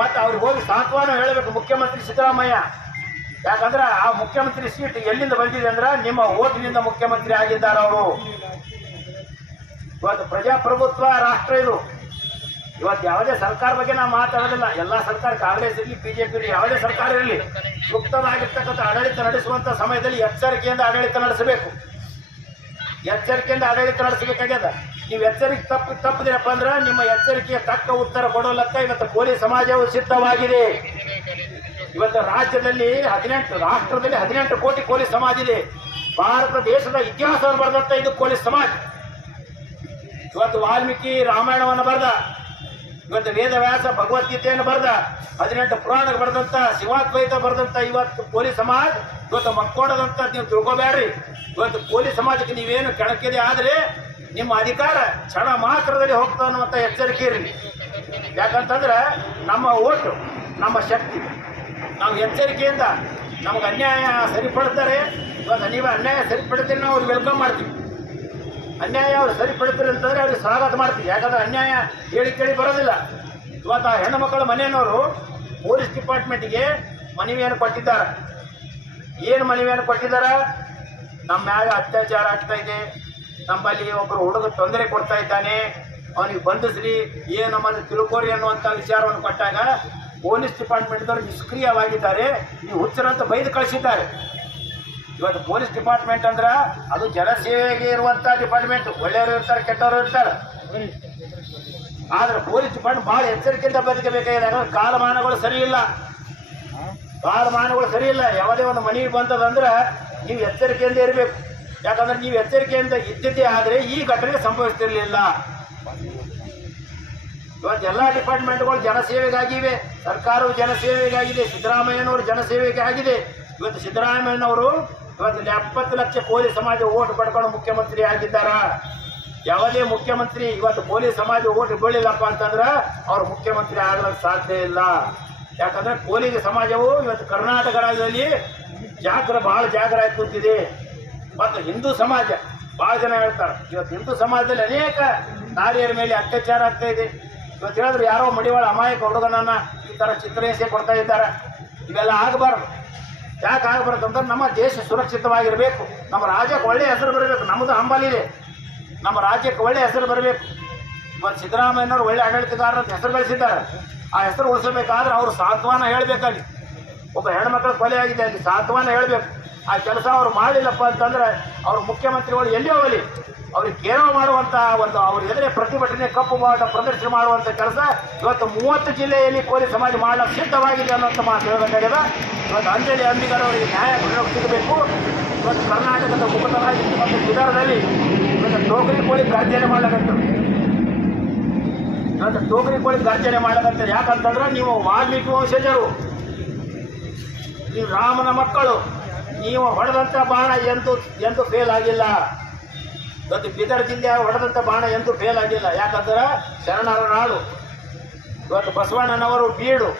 ಮತ್ತು ಅವ್ರಿಗೆ ಹೋಗಿ ಸಾಂತ್ವನ ಹೇಳಬೇಕು ಮುಖ್ಯಮಂತ್ರಿ ಸಿದ್ದರಾಮಯ್ಯ. ಯಾಕಂದ್ರೆ ಆ ಮುಖ್ಯಮಂತ್ರಿ ಸೀಟ್ ಎಲ್ಲಿಂದ ಬಂದಿದೆ ಅಂದ್ರೆ ನಿಮ್ಮ ಓಟಿನಿಂದ ಮುಖ್ಯಮಂತ್ರಿ ಆಗಿದ್ದಾರೆ ಅವರು. ಇವತ್ತು ಪ್ರಜಾಪ್ರಭುತ್ವ ರಾಷ್ಟ್ರ ಇದು. ಇವತ್ತು ಯಾವುದೇ ಸರ್ಕಾರ ಬಗ್ಗೆ ನಾವು ಮಾತಾಡೋದಿಲ್ಲ. ಎಲ್ಲ ಸರ್ಕಾರ, ಕಾಂಗ್ರೆಸ್ ಇರಲಿ, ಬಿಜೆಪಿ ಇರಲಿ, ಯಾವುದೇ ಸರ್ಕಾರ ಇರಲಿ, ಸೂಕ್ತವಾಗಿರ್ತಕ್ಕಂಥ ಆಡಳಿತ ನಡೆಸುವಂಥ ಸಮಯದಲ್ಲಿ ಎಚ್ಚರಿಕೆಯಿಂದ ಆಡಳಿತ ನಡೆಸಬೇಕು. ಎಚ್ಚರಿಕೆಯಿಂದ ಆಡಳಿತ ನಡೆಸಬೇಕಾಗ್ಯದ. ನೀವು ಎಚ್ಚರಿಕೆ ತಪ್ಪದಿರಪ್ಪ ಅಂದ್ರೆ ನಿಮ್ಮ ಎಚ್ಚರಿಕೆಯ ತಕ್ಕ ಉತ್ತರ ಕೊಡೋಲಕ್ಕ ಇವತ್ತು ಪೊಲೀಸ್ ಸಮಾಜವು ಸಿದ್ಧವಾಗಿದೆ. ಇವತ್ತು ರಾಜ್ಯದಲ್ಲಿ 18, ರಾಷ್ಟ್ರದಲ್ಲಿ 18 ಕೋಟಿ ಪೊಲೀಸ್ ಸಮಾಜ ಇದೆ. ಭಾರತ ದೇಶದ ಇತಿಹಾಸವನ್ನು ಬರೆದಂಥ ಇದು ಪೊಲೀಸ್ ಸಮಾಜ. ಇವತ್ತು ವಾಲ್ಮೀಕಿ ರಾಮಾಯಣವನ್ನು ಬರೆದ, ಇವತ್ತು ವೇದವ್ಯಾಸ ಭಗವದ್ಗೀತೆಯನ್ನು ಬರೆದ, 18 ಪುರಾಣ ಬರೆದಂಥ, ಶಿವಾದ್ವೈತ ಬರೆದಂಥ ಇವತ್ತು ಪೊಲೀಸ್ ಸಮಾಜ ಇವತ್ತು ಮಕ್ಕೋಡದಂತ ನೀವು ತಿಳ್ಕೊಬೇಡ್ರಿ. ಇವತ್ತು ಪೊಲೀಸ್ ಸಮಾಜಕ್ಕೆ ನೀವೇನು ಕೆಣಕಿದೆ ಆದರೆ ನಿಮ್ಮ ಅಧಿಕಾರ ಕ್ಷಣ ಮಾತ್ರದಲ್ಲಿ ಹೋಗ್ತಾ ಅನ್ನುವಂಥ ಎಚ್ಚರಿಕೆ ಇರಲಿ. ಯಾಕಂತಂದ್ರೆ ನಮ್ಮ ಓಟು ನಮ್ಮ ಶಕ್ತಿ. ನಾವು ಎಚ್ಚರಿಕೆಯಿಂದ ನಮಗೆ ಅನ್ಯಾಯ ಸರಿಪಡ್ತಾರೆ. ಇವಾಗ ನೀವು ಅನ್ಯಾಯ ಸರಿಪಡ್ತೀರಿ, ನಾವು ಅವ್ರಿಗೆ ವೆಲ್ಕಮ್ ಮಾಡ್ತೀವಿ. ಅನ್ಯಾಯ ಅವ್ರು ಸರಿಪಡ್ತೀರಿ ಅಂತಂದರೆ ಅವ್ರಿಗೆ ಸ್ವಾಗತ ಮಾಡ್ತೀವಿ. ಯಾಕಂದ್ರೆ ಅನ್ಯಾಯ ಹೇಳಿ ಕೇಳಿ ಬರೋದಿಲ್ಲ. ಇವತ್ತು ಆ ಹೆಣ್ಣು ಮಕ್ಕಳ ಮನೆಯವರು ಪೊಲೀಸ್ ಡಿಪಾರ್ಟ್ಮೆಂಟಿಗೆ ಮನವಿಯನ್ನು ಕೊಟ್ಟಿದ್ದಾರೆ. ಏನು ಮನವಿಯನ್ನು ಕೊಟ್ಟಿದ್ದಾರೆ? ನಮ್ಮ ಮ್ಯಾಗ ಅತ್ಯಾಚಾರ ಆಗ್ತಾ ಇದೆ, ನಮ್ಮಲ್ಲಿ ಒಬ್ಬರು ಹುಡುಗ ತೊಂದರೆ ಕೊಡ್ತಾ ಇದ್ದಾನೆ, ಅವನಿಗೆ ಬಂಧಿಸ್ರಿ, ಏನು ನಮ್ಮಲ್ಲಿ ತಿಳ್ಕೋರಿ ಅನ್ನುವಂಥ ವಿಚಾರವನ್ನು ಕೊಟ್ಟಾಗ ಪೊಲೀಸ್ ಡಿಪಾರ್ಟ್ಮೆಂಟ್ದವರು ನಿಷ್ಕ್ರಿಯವಾಗಿದ್ದಾರೆ. ನೀವು ಹುಚ್ಚರಂತ ಬೈದು ಕಳಿಸಿದ್ದಾರೆ. ಇವತ್ತು ಪೊಲೀಸ್ ಡಿಪಾರ್ಟ್ಮೆಂಟ್ ಅಂದ್ರೆ ಅದು ಜನಸೇವೆಗೆ ಇರುವಂಥ ಡಿಪಾರ್ಟ್ಮೆಂಟ್. ಒಳ್ಳೆಯವರು ಇರ್ತಾರೆ, ಕೆಟ್ಟವರು ಇರ್ತಾರೆ. ಆದರೆ ಪೊಲೀಸ್ ಡಿಪಾರ್ಟ್ಮೆಂಟ್ ಭಾಳ ಎಚ್ಚರಿಕೆಯಿಂದ ಬದುಕಬೇಕಾಗಿದೆ. ಯಾಕಂದ್ರೆ ಕಾಲಮಾನಗಳು ಸರಿ ಇಲ್ಲ. ಕಾಲಮಾನಗಳು ಸರಿ ಇಲ್ಲ. ಯಾವುದೇ ಒಂದು ಮನೆಗೆ ಬಂತದಂದ್ರೆ ನೀವು ಎಚ್ಚರಿಕೆಯಿಂದ ಇರಬೇಕು. ಯಾಕಂದ್ರೆ ನೀವು ಎಚ್ಚರಿಕೆಯಿಂದ ಇದ್ದಿದ್ದೇ ಆದರೆ ಈ ಘಟನೆ ಸಂಭವಿಸ್ತಿರ್ಲಿಲ್ಲ. ಇವತ್ತು ಎಲ್ಲ ಡಿಪಾರ್ಟ್ಮೆಂಟ್ಗಳು ಜನಸೇವೆಗಾಗಿವೆ. ಸರ್ಕಾರವು ಜನಸೇವೆಗಾಗಿದೆ. ಸಿದ್ದರಾಮಯ್ಯನವರು ಜನಸೇವೆಗೆ ಆಗಿದೆ. ಇವತ್ತು ಸಿದ್ದರಾಮಯ್ಯನವರು ಇವತ್ತು 70 ಲಕ್ಷ ಪೊಲೀಸ್ ಸಮಾಜ ಓಟ್ ಪಡ್ಕೊಂಡು ಮುಖ್ಯಮಂತ್ರಿ ಆಗಿದ್ದಾರ. ಯಾವುದೇ ಮುಖ್ಯಮಂತ್ರಿ ಇವತ್ತು ಪೊಲೀಸ್ ಸಮಾಜ ಓಟ್ ಬೀಳಿಲ್ಲಪ್ಪ ಅಂತಂದ್ರೆ ಅವರು ಮುಖ್ಯಮಂತ್ರಿ ಆಗಲಿಕ್ಕೆ ಸಾಧ್ಯ ಇಲ್ಲ. ಯಾಕಂದ್ರೆ ಪೊಲೀಸ್ ಸಮಾಜವು ಇವತ್ತು ಕರ್ನಾಟಕ ರಾಜ್ಯದಲ್ಲಿ ಭಾಳ ಜಾಗ್ರ ಆಗಿ ಕೂತಿದೆ. ಮತ್ತು ಹಿಂದೂ ಸಮಾಜ ಭಾಳ ಜನ ಹೇಳ್ತಾರೆ ಇವತ್ತು ಹಿಂದೂ ಸಮಾಜದಲ್ಲಿ ಅನೇಕ ನಾರಿಯರ ಮೇಲೆ ಅತ್ಯಾಚಾರ ಆಗ್ತಾ ಇದೆ. ಇವತ್ತು ಹೇಳಿದ್ರು ಯಾರೋ ಮಡಿವಾಳ ಅಮಾಯಕ ಹುಡುಗನನ್ನ ಈ ಥರ ಚಿತ್ರಹಿಂಸೆ ಕೊಡ್ತಾ ಇದ್ದಾರೆ. ಇವೆಲ್ಲ ಆಗಬಾರ್ದು. ಯಾಕೆ ಆಗಬಾರ್ದು ಅಂದ್ರೆ ನಮ್ಮ ದೇಶ ಸುರಕ್ಷಿತವಾಗಿರಬೇಕು. ನಮ್ಮ ರಾಜ್ಯಕ್ಕೆ ಒಳ್ಳೆಯ ಹೆಸರು ಬರಬೇಕು. ನಮ್ಮದು ಹಂಬಲಿದೆ. ನಮ್ಮ ರಾಜ್ಯಕ್ಕೆ ಒಳ್ಳೆ ಹೆಸರು ಬರಬೇಕು. ಇವತ್ತು ಸಿದ್ದರಾಮಯ್ಯನವರು ಒಳ್ಳೆ ಆಡಳಿತಗಾರರ ಅಂತ ಹೆಸರು ಗಳಿಸಿದ್ದಾರೆ. ಆ ಹೆಸರು ಉಳಿಸಬೇಕಾದ್ರೆ ಅವರು ಸಾಂತ್ವನ ಹೇಳಬೇಕಲ್ಲಿ. ಒಬ್ಬ ಹೆಣ್ಮಕ್ಳ ಕೊಲೆ ಆಗಿದೆ, ಅಲ್ಲಿ ಸಾಂತ್ವನ ಹೇಳಬೇಕು. ಆ ಕೆಲಸ ಅವ್ರು ಮಾಡಲಿಲ್ಲಪ್ಪ ಅಂತಂದ್ರೆ ಅವ್ರ ಮುಖ್ಯಮಂತ್ರಿಗಳು ಎಲ್ಲಿ ಹೋಗಲಿ, ಅವ್ರಿಗೆ ಕೇರಳ ಮಾಡುವಂಥ ಒಂದು ಅವ್ರ ಎದುರೇ ಪ್ರತಿಭಟನೆ ಕಪ್ಪು ಬಾವುಟ ಪ್ರದರ್ಶನ ಮಾಡುವಂಥ ಕೆಲಸ ಇವತ್ತು 30 ಜಿಲ್ಲೆಯಲ್ಲಿ ಕೋಲಿ ಸಮಾಜ ಮಾಡಲಿಕ್ಕೆ ಸಿದ್ಧವಾಗಿದೆ ಅನ್ನೋಂಥ ಮಾತು ಹೇಳಬೇಕಾಗಿದೆ. ಇವತ್ತು ಅಂಜಲಿ ಅಂಬಿಗರ್ ಅವರಿಗೆ ನ್ಯಾಯ ಸಿಗಬೇಕು. ಇವತ್ತು ಕರ್ನಾಟಕದ ಮುಖತರಾಗಿರ್ತಕ್ಕಂಥ ಬಿದರದಲ್ಲಿ ಇವತ್ತು ಟೋಕರಿ ಕೋಳಿ ಗಾರ್ಜನೆ ಮಾಡ್ಲಾಗತ್ತೆ. ಇವತ್ತು ಟೋಕರಿ ಕೋಳಿ ಗಾರ್ಜನೆ ಮಾಡ್ಲಾಗತ್ತೆ. ಯಾಕಂತಂದ್ರೆ ನೀವು ವಾಲ್ಮೀಕಿ ವಂಶಜರು, ನೀವು ರಾಮನ ಮಕ್ಕಳು, ನೀವು ಹೊಡೆದಂಥ ಬಾಣ ಎಂದೂ ಫೇಲ್ ಆಗಿಲ್ಲ. ಇವತ್ತು ಬೀದರ್ ಜಿಲ್ಲೆ ಹೊಡೆದಂಥ ಬಾಣ ಎಂದೂ ಫೇಲ್ ಆಗಿಲ್ಲ. ಯಾಕಂದ್ರೆ ಶರಣರ ನಾಡು. ಇವತ್ತು ಬಸವಣ್ಣನವರು ಬೀಡು.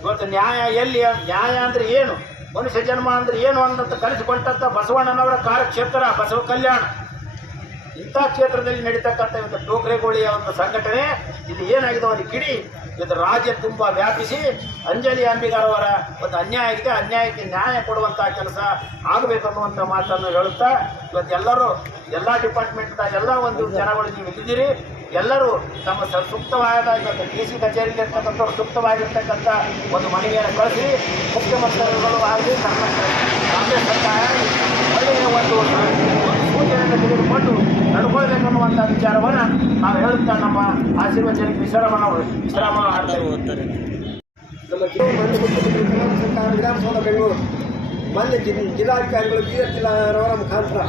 ಇವತ್ತು ನ್ಯಾಯ ಎಲ್ಲಿ, ನ್ಯಾಯ ಅಂದರೆ ಏನು, ಮನುಷ್ಯ ಜನ್ಮ ಅಂದರೆ ಏನು ಅನ್ನೋಂಥ ಕಲಿಸಿಕೊಟ್ಟಂಥ ಬಸವಣ್ಣನವರ ಕಾರ್ಯಕ್ಷೇತ್ರ ಬಸವ ಕಲ್ಯಾಣ. ಇಂಥ ಕ್ಷೇತ್ರದಲ್ಲಿ ನಡೀತಕ್ಕಂಥ ಇವತ್ತು ಟೋಕರೆಗೋಳಿಯ ಒಂದು ಸಂಘಟನೆ ಇದು ಏನಾಗಿದೆ ಒಂದು ಕಿಡಿ ಇವತ್ತು ರಾಜ್ಯ ತುಂಬ ವ್ಯಾಪಿಸಿ ಅಂಜಲಿ ಅಂಬಿಗರ್ ಅವರ ಒಂದು ಅನ್ಯಾಯ ಆಗಿದೆ. ಅನ್ಯಾಯಕ್ಕೆ ನ್ಯಾಯ ಕೊಡುವಂಥ ಕೆಲಸ ಆಗಬೇಕು ಅನ್ನುವಂಥ ಮಾತನ್ನು ಹೇಳುತ್ತಾ ಇವತ್ತೆಲ್ಲರೂ ಎಲ್ಲ ಡಿಪಾರ್ಟ್ಮೆಂಟ್ನ ಎಲ್ಲ ಒಂದು ಜನಗಳು ನೀವು ಇಲ್ಲಿದ್ದೀರಿ. ಎಲ್ಲರೂ ತಮ್ಮ ಸೂಕ್ತವಾದ ಇವತ್ತು ಡಿ ಸಿ ಕಚೇರಿಯಲ್ಲಿರ್ತಕ್ಕಂಥವ್ರು ಸೂಕ್ತವಾಗಿರ್ತಕ್ಕಂಥ ಒಂದು ಮನವಿಯನ್ನು ಕಳಿಸಿ ಮುಖ್ಯಮಂತ್ರಿಗಳು ಆಗಲಿ ಕಾಂಗ್ರೆಸ್ ಸರ್ಕಾರ ಒಳ್ಳೆಯ ಒಂದು ಸೂಚನೆಯನ್ನು ತೆಗೆದುಕೊಂಡು ನಡ್ಕೊಳ್ಬೇಕನ್ನುವಂಥ ವಿಚಾರವನ್ನು ನಾವು ಹೇಳುತ್ತಾ ನಮ್ಮ ಆಶೀರ್ವಚನಕ್ಕೆ ವಿಶ್ರಾಮ ಮಾಡ್ತಾರೆ. ನಮ್ಮ ಸರ್ಕಾರ ವಿಧಾನಸೌಧ ಬೆಂಗಳೂರು ಮಾನ್ಯ ಜಿಲ್ಲಾಧಿಕಾರಿಗಳು ಬೀದರ್ ಜಿಲ್ಲಾರವರ ಮುಖಾಂತರ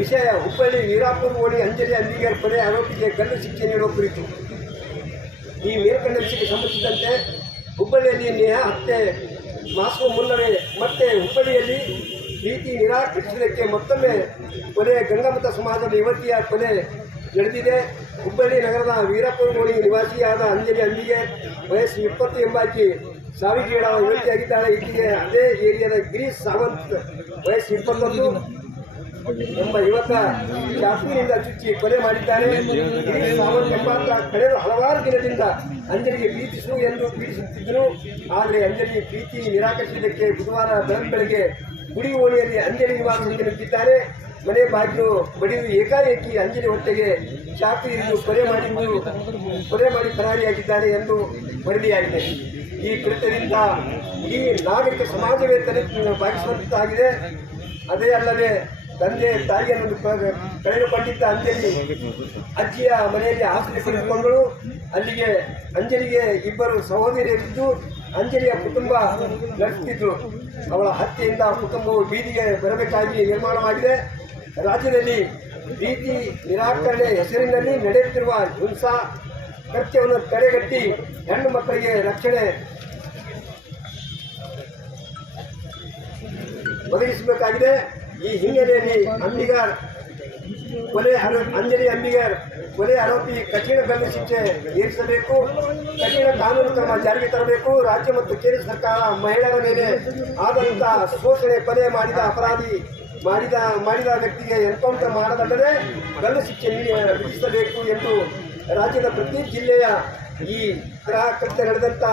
ವಿಷಯ ಹುಬ್ಬಳ್ಳಿ ವೀರಾಪುರ ಓಣಿ ಅಂಜಲಿ ಅಂಬಿಗರ್ ಕೊಲೆ ಆರೋಪಿಗೆ ಗಲ್ಲು ಶಿಕ್ಷೆ ನೀಡುವ ಕುರಿತು ಈ ಮೇಲ್ಕಂಡ ವಿಷಯಕ್ಕೆ ಸಂಬಂಧಿಸಿದಂತೆ ಹುಬ್ಬಳ್ಳಿಯಲ್ಲಿ ನೇಹ ಹತ್ಯೆ ಮಾಸುವ ಮುನ್ನವೇ ಮತ್ತೆ ಹುಬ್ಬಳ್ಳಿಯಲ್ಲಿ ಪ್ರೀತಿ ನಿರಾಕರಿಸುವುದಕ್ಕೆ ಮತ್ತೊಮ್ಮೆ ಕೊಲೆ ಗಂಗಾಮತ ಸಮಾಜದ ಯುವತಿಯ ಕೊಲೆ ನಡೆದಿದೆ. ಹುಬ್ಬಳ್ಳಿ ನಗರದ ವೀರಾಪುರ ಓಣಿ ನಿವಾಸಿಯಾದ ಅಂಜಲಿ ಅಂಬಿಗೆ ವಯಸ್ಸು 20 ಎಂಬಾಕಿ ಸಾವಿಗೀಡಾದ ಯುವತಿಯಾಗಿದ್ದಾಳೆ. ಈಕೆಗೆ ಅದೇ ಏರಿಯಾದ ಗಿರೀಶ್ ಸಾವಂತ್ ವಯಸ್ಸು 21 ಎಂಬ ಯುವಕ ಚಾಕುವಿನಿಂದ ಚುಚ್ಚಿ ಕೊಲೆ ಮಾಡಿದ್ದಾರೆ. ಗಿರೀಶ್ ಸಾವಂತ್ ಎಂಬಾತ ಕಳೆದ ಹಲವಾರು ದಿನದಿಂದ ಅಂಜಲಿಗೆ ಪ್ರೀತಿಸು ಎಂದು ಪೀಡಿಸುತ್ತಿದ್ದರು. ಆದರೆ ಅಂಜಲಿ ಪ್ರೀತಿ ನಿರಾಕರಿಸಿದ್ದಕ್ಕೆ ಬುಧವಾರ ಬೆಳಗ್ಗೆ ಗುಡಿ ಓಣಿಯಲ್ಲಿ ಅಂಜಲಿ ನಿವಾಸಕ್ಕೆ ನುಗ್ಗಿದ್ದಾರೆ. ಮನೆ ಬಾಗಿಲು ಬಡಿದು ಏಕಾಏಕಿ ಅಂಜಲಿ ಹೊಟ್ಟೆಗೆ ಚಾಕು ಇರಿದು ಕೊಲೆ ಮಾಡಿ ಪರಾರಿಯಾಗಿದ್ದಾನೆ ಎಂದು ವರದಿಯಾಗಿದೆ. ಈ ಕೃತ್ಯದಿಂದ ಈ ನಾಗರಿಕ ಸಮಾಜವೇ ತಲೆ ಬಾಗಿಸುವಂತಾಗಿದೆ. ಅದೇ ಅಲ್ಲದೆ ತಂದೆ ತಾಯಿಯನ್ನು ಕಳೆದುಕೊಂಡಿದ್ದ ಅಂಜಲಿ ಅಜ್ಜಿಯ ಮನೆಯಲ್ಲಿ ಆಶ್ರಯ ಪಡೆದುಕೊಂಡಳು. ಅಲ್ಲಿಗೆ ಅಂಜಲಿಗೆ 2 ಸಹೋದರಿಯರಿದ್ದು ಅಂಜಲಿಯ ಕುಟುಂಬ ನಡೆಸುತ್ತಿದ್ದರು. ಅವಳ ಹತ್ಯೆಯಿಂದ ಕುಟುಂಬವು ಬೀದಿಗೆ ಬರಬೇಕಾಗಿ ನಿರ್ಮಾಣವಾಗಿದೆ. ರಾಜ್ಯದಲ್ಲಿ ಪ್ರೀತಿ ನಿರಾಕರಣೆ ಹೆಸರಿನಲ್ಲಿ ನಡೆಯುತ್ತಿರುವ ಹಿಂಸಾ ಕೃತ್ಯವನ್ನು ತಡೆಗಟ್ಟಿ ಹೆಣ್ಣು ಮಕ್ಕಳಿಗೆ ರಕ್ಷಣೆ ಒದಗಿಸಬೇಕಾಗಿದೆ. ಈ ಹಿನ್ನೆಲೆಯಲ್ಲಿ ಅಂಜಲಿ ಅಂಬಿಗರ್ ಕೊಲೆ ಆರೋಪಿ ಕಠಿಣ ಗಲ್ಲು ಶಿಕ್ಷೆ ಏರಿಸಬೇಕು, ಕಠಿಣ ಕಾನೂನು ಕ್ರಮ ಜಾರಿಗೆ ತರಬೇಕು. ರಾಜ್ಯ ಮತ್ತು ಕೇಂದ್ರ ಸರ್ಕಾರ ಮಹಿಳೆಯರ ಮೇಲೆ ಆದಂತಹ ಶೋಷಣೆ ಕೊಲೆ ಮಾಡಿದ ಅಪರಾಧಿ ಮಾಡಿದ ವ್ಯಕ್ತಿಗೆ ಎನ್ಕೌಂಟರ್ ಮಾಡದಲ್ಲದೆ ಗಲ್ಲು ಶಿಕ್ಷೆ ವಿಧಿಸಬೇಕು ಎಂದು ರಾಜ್ಯದ ಪ್ರತಿ ಜಿಲ್ಲೆಯ ಈ ಕೃತ್ಯ ನಡೆದಂಥ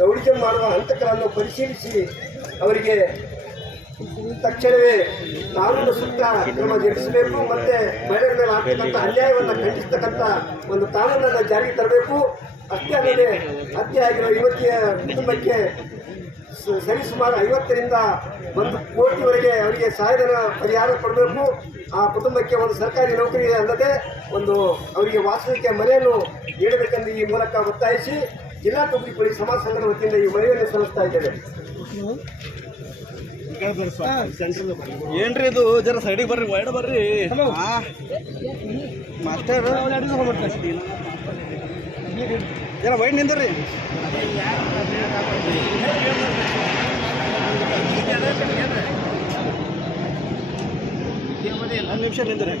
ರೌಡಿಸಂ ಮಾಡುವ ಹಂತಕರನ್ನು ಪರಿಶೀಲಿಸಿ ಅವರಿಗೆ ತಕ್ಷಣವೇ ಕಾನೂನು ಸೂಕ್ತ ಕ್ರಮ ಜರುಗಿಸಬೇಕು. ಮತ್ತೆ ಮಹಿಳೆಯರ ಮೇಲೆ ಆಗ್ತಕ್ಕಂಥ ಅನ್ಯಾಯವನ್ನು ಖಂಡಿಸ್ತಕ್ಕಂಥ ಒಂದು ಕಾನೂನನ್ನು ಜಾರಿಗೆ ತರಬೇಕು. ಅಷ್ಟೇ ಅಲ್ಲದೆ ಹತ್ಯೆ ಆಗಿರುವ ಯುವತಿಯ ಕುಟುಂಬಕ್ಕೆ ಸರಿಸುಮಾರು 50ರಿಂದ 1 ಕೋಟಿವರೆಗೆ ಅವರಿಗೆ ಸಹಾಯಧನ ಪರಿಹಾರ ಕೊಡಬೇಕು. ಆ ಕುಟುಂಬಕ್ಕೆ ಒಂದು ಸರ್ಕಾರಿ ನೌಕರಿ ಅಲ್ಲದೆ ಒಂದು ಅವರಿಗೆ ವಾಸಕ್ಕೆ ಮನೆಯನ್ನು ನೀಡಬೇಕೆಂದು ಈ ಮೂಲಕ ಒತ್ತಾಯಿಸಿ ಜಿಲ್ಲಾ ಟೋಕರಿ ಸಮಾಜ ಸಂಘದ ವತಿಯಿಂದ ಈ ಮನವಿಯನ್ನು ಸಲ್ಲಿಸ್ತಾ ಇದ್ದೇವೆ. ಏನ್ರಿ ಇದು ಜರ ಸೈಡಿಗೆ ಬರ್ರಿ, ವೈಡ್ ಬರ್ರಿ ಮಾಸ್ಟರ್, ಜರ ವೈಡ್ ನಿಂದ್ರಿ. 1 ನಿಮಿಷ ನಿಂದ್ರಿ.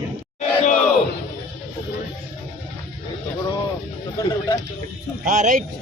ಹಾಗೆ ರೈಟ್.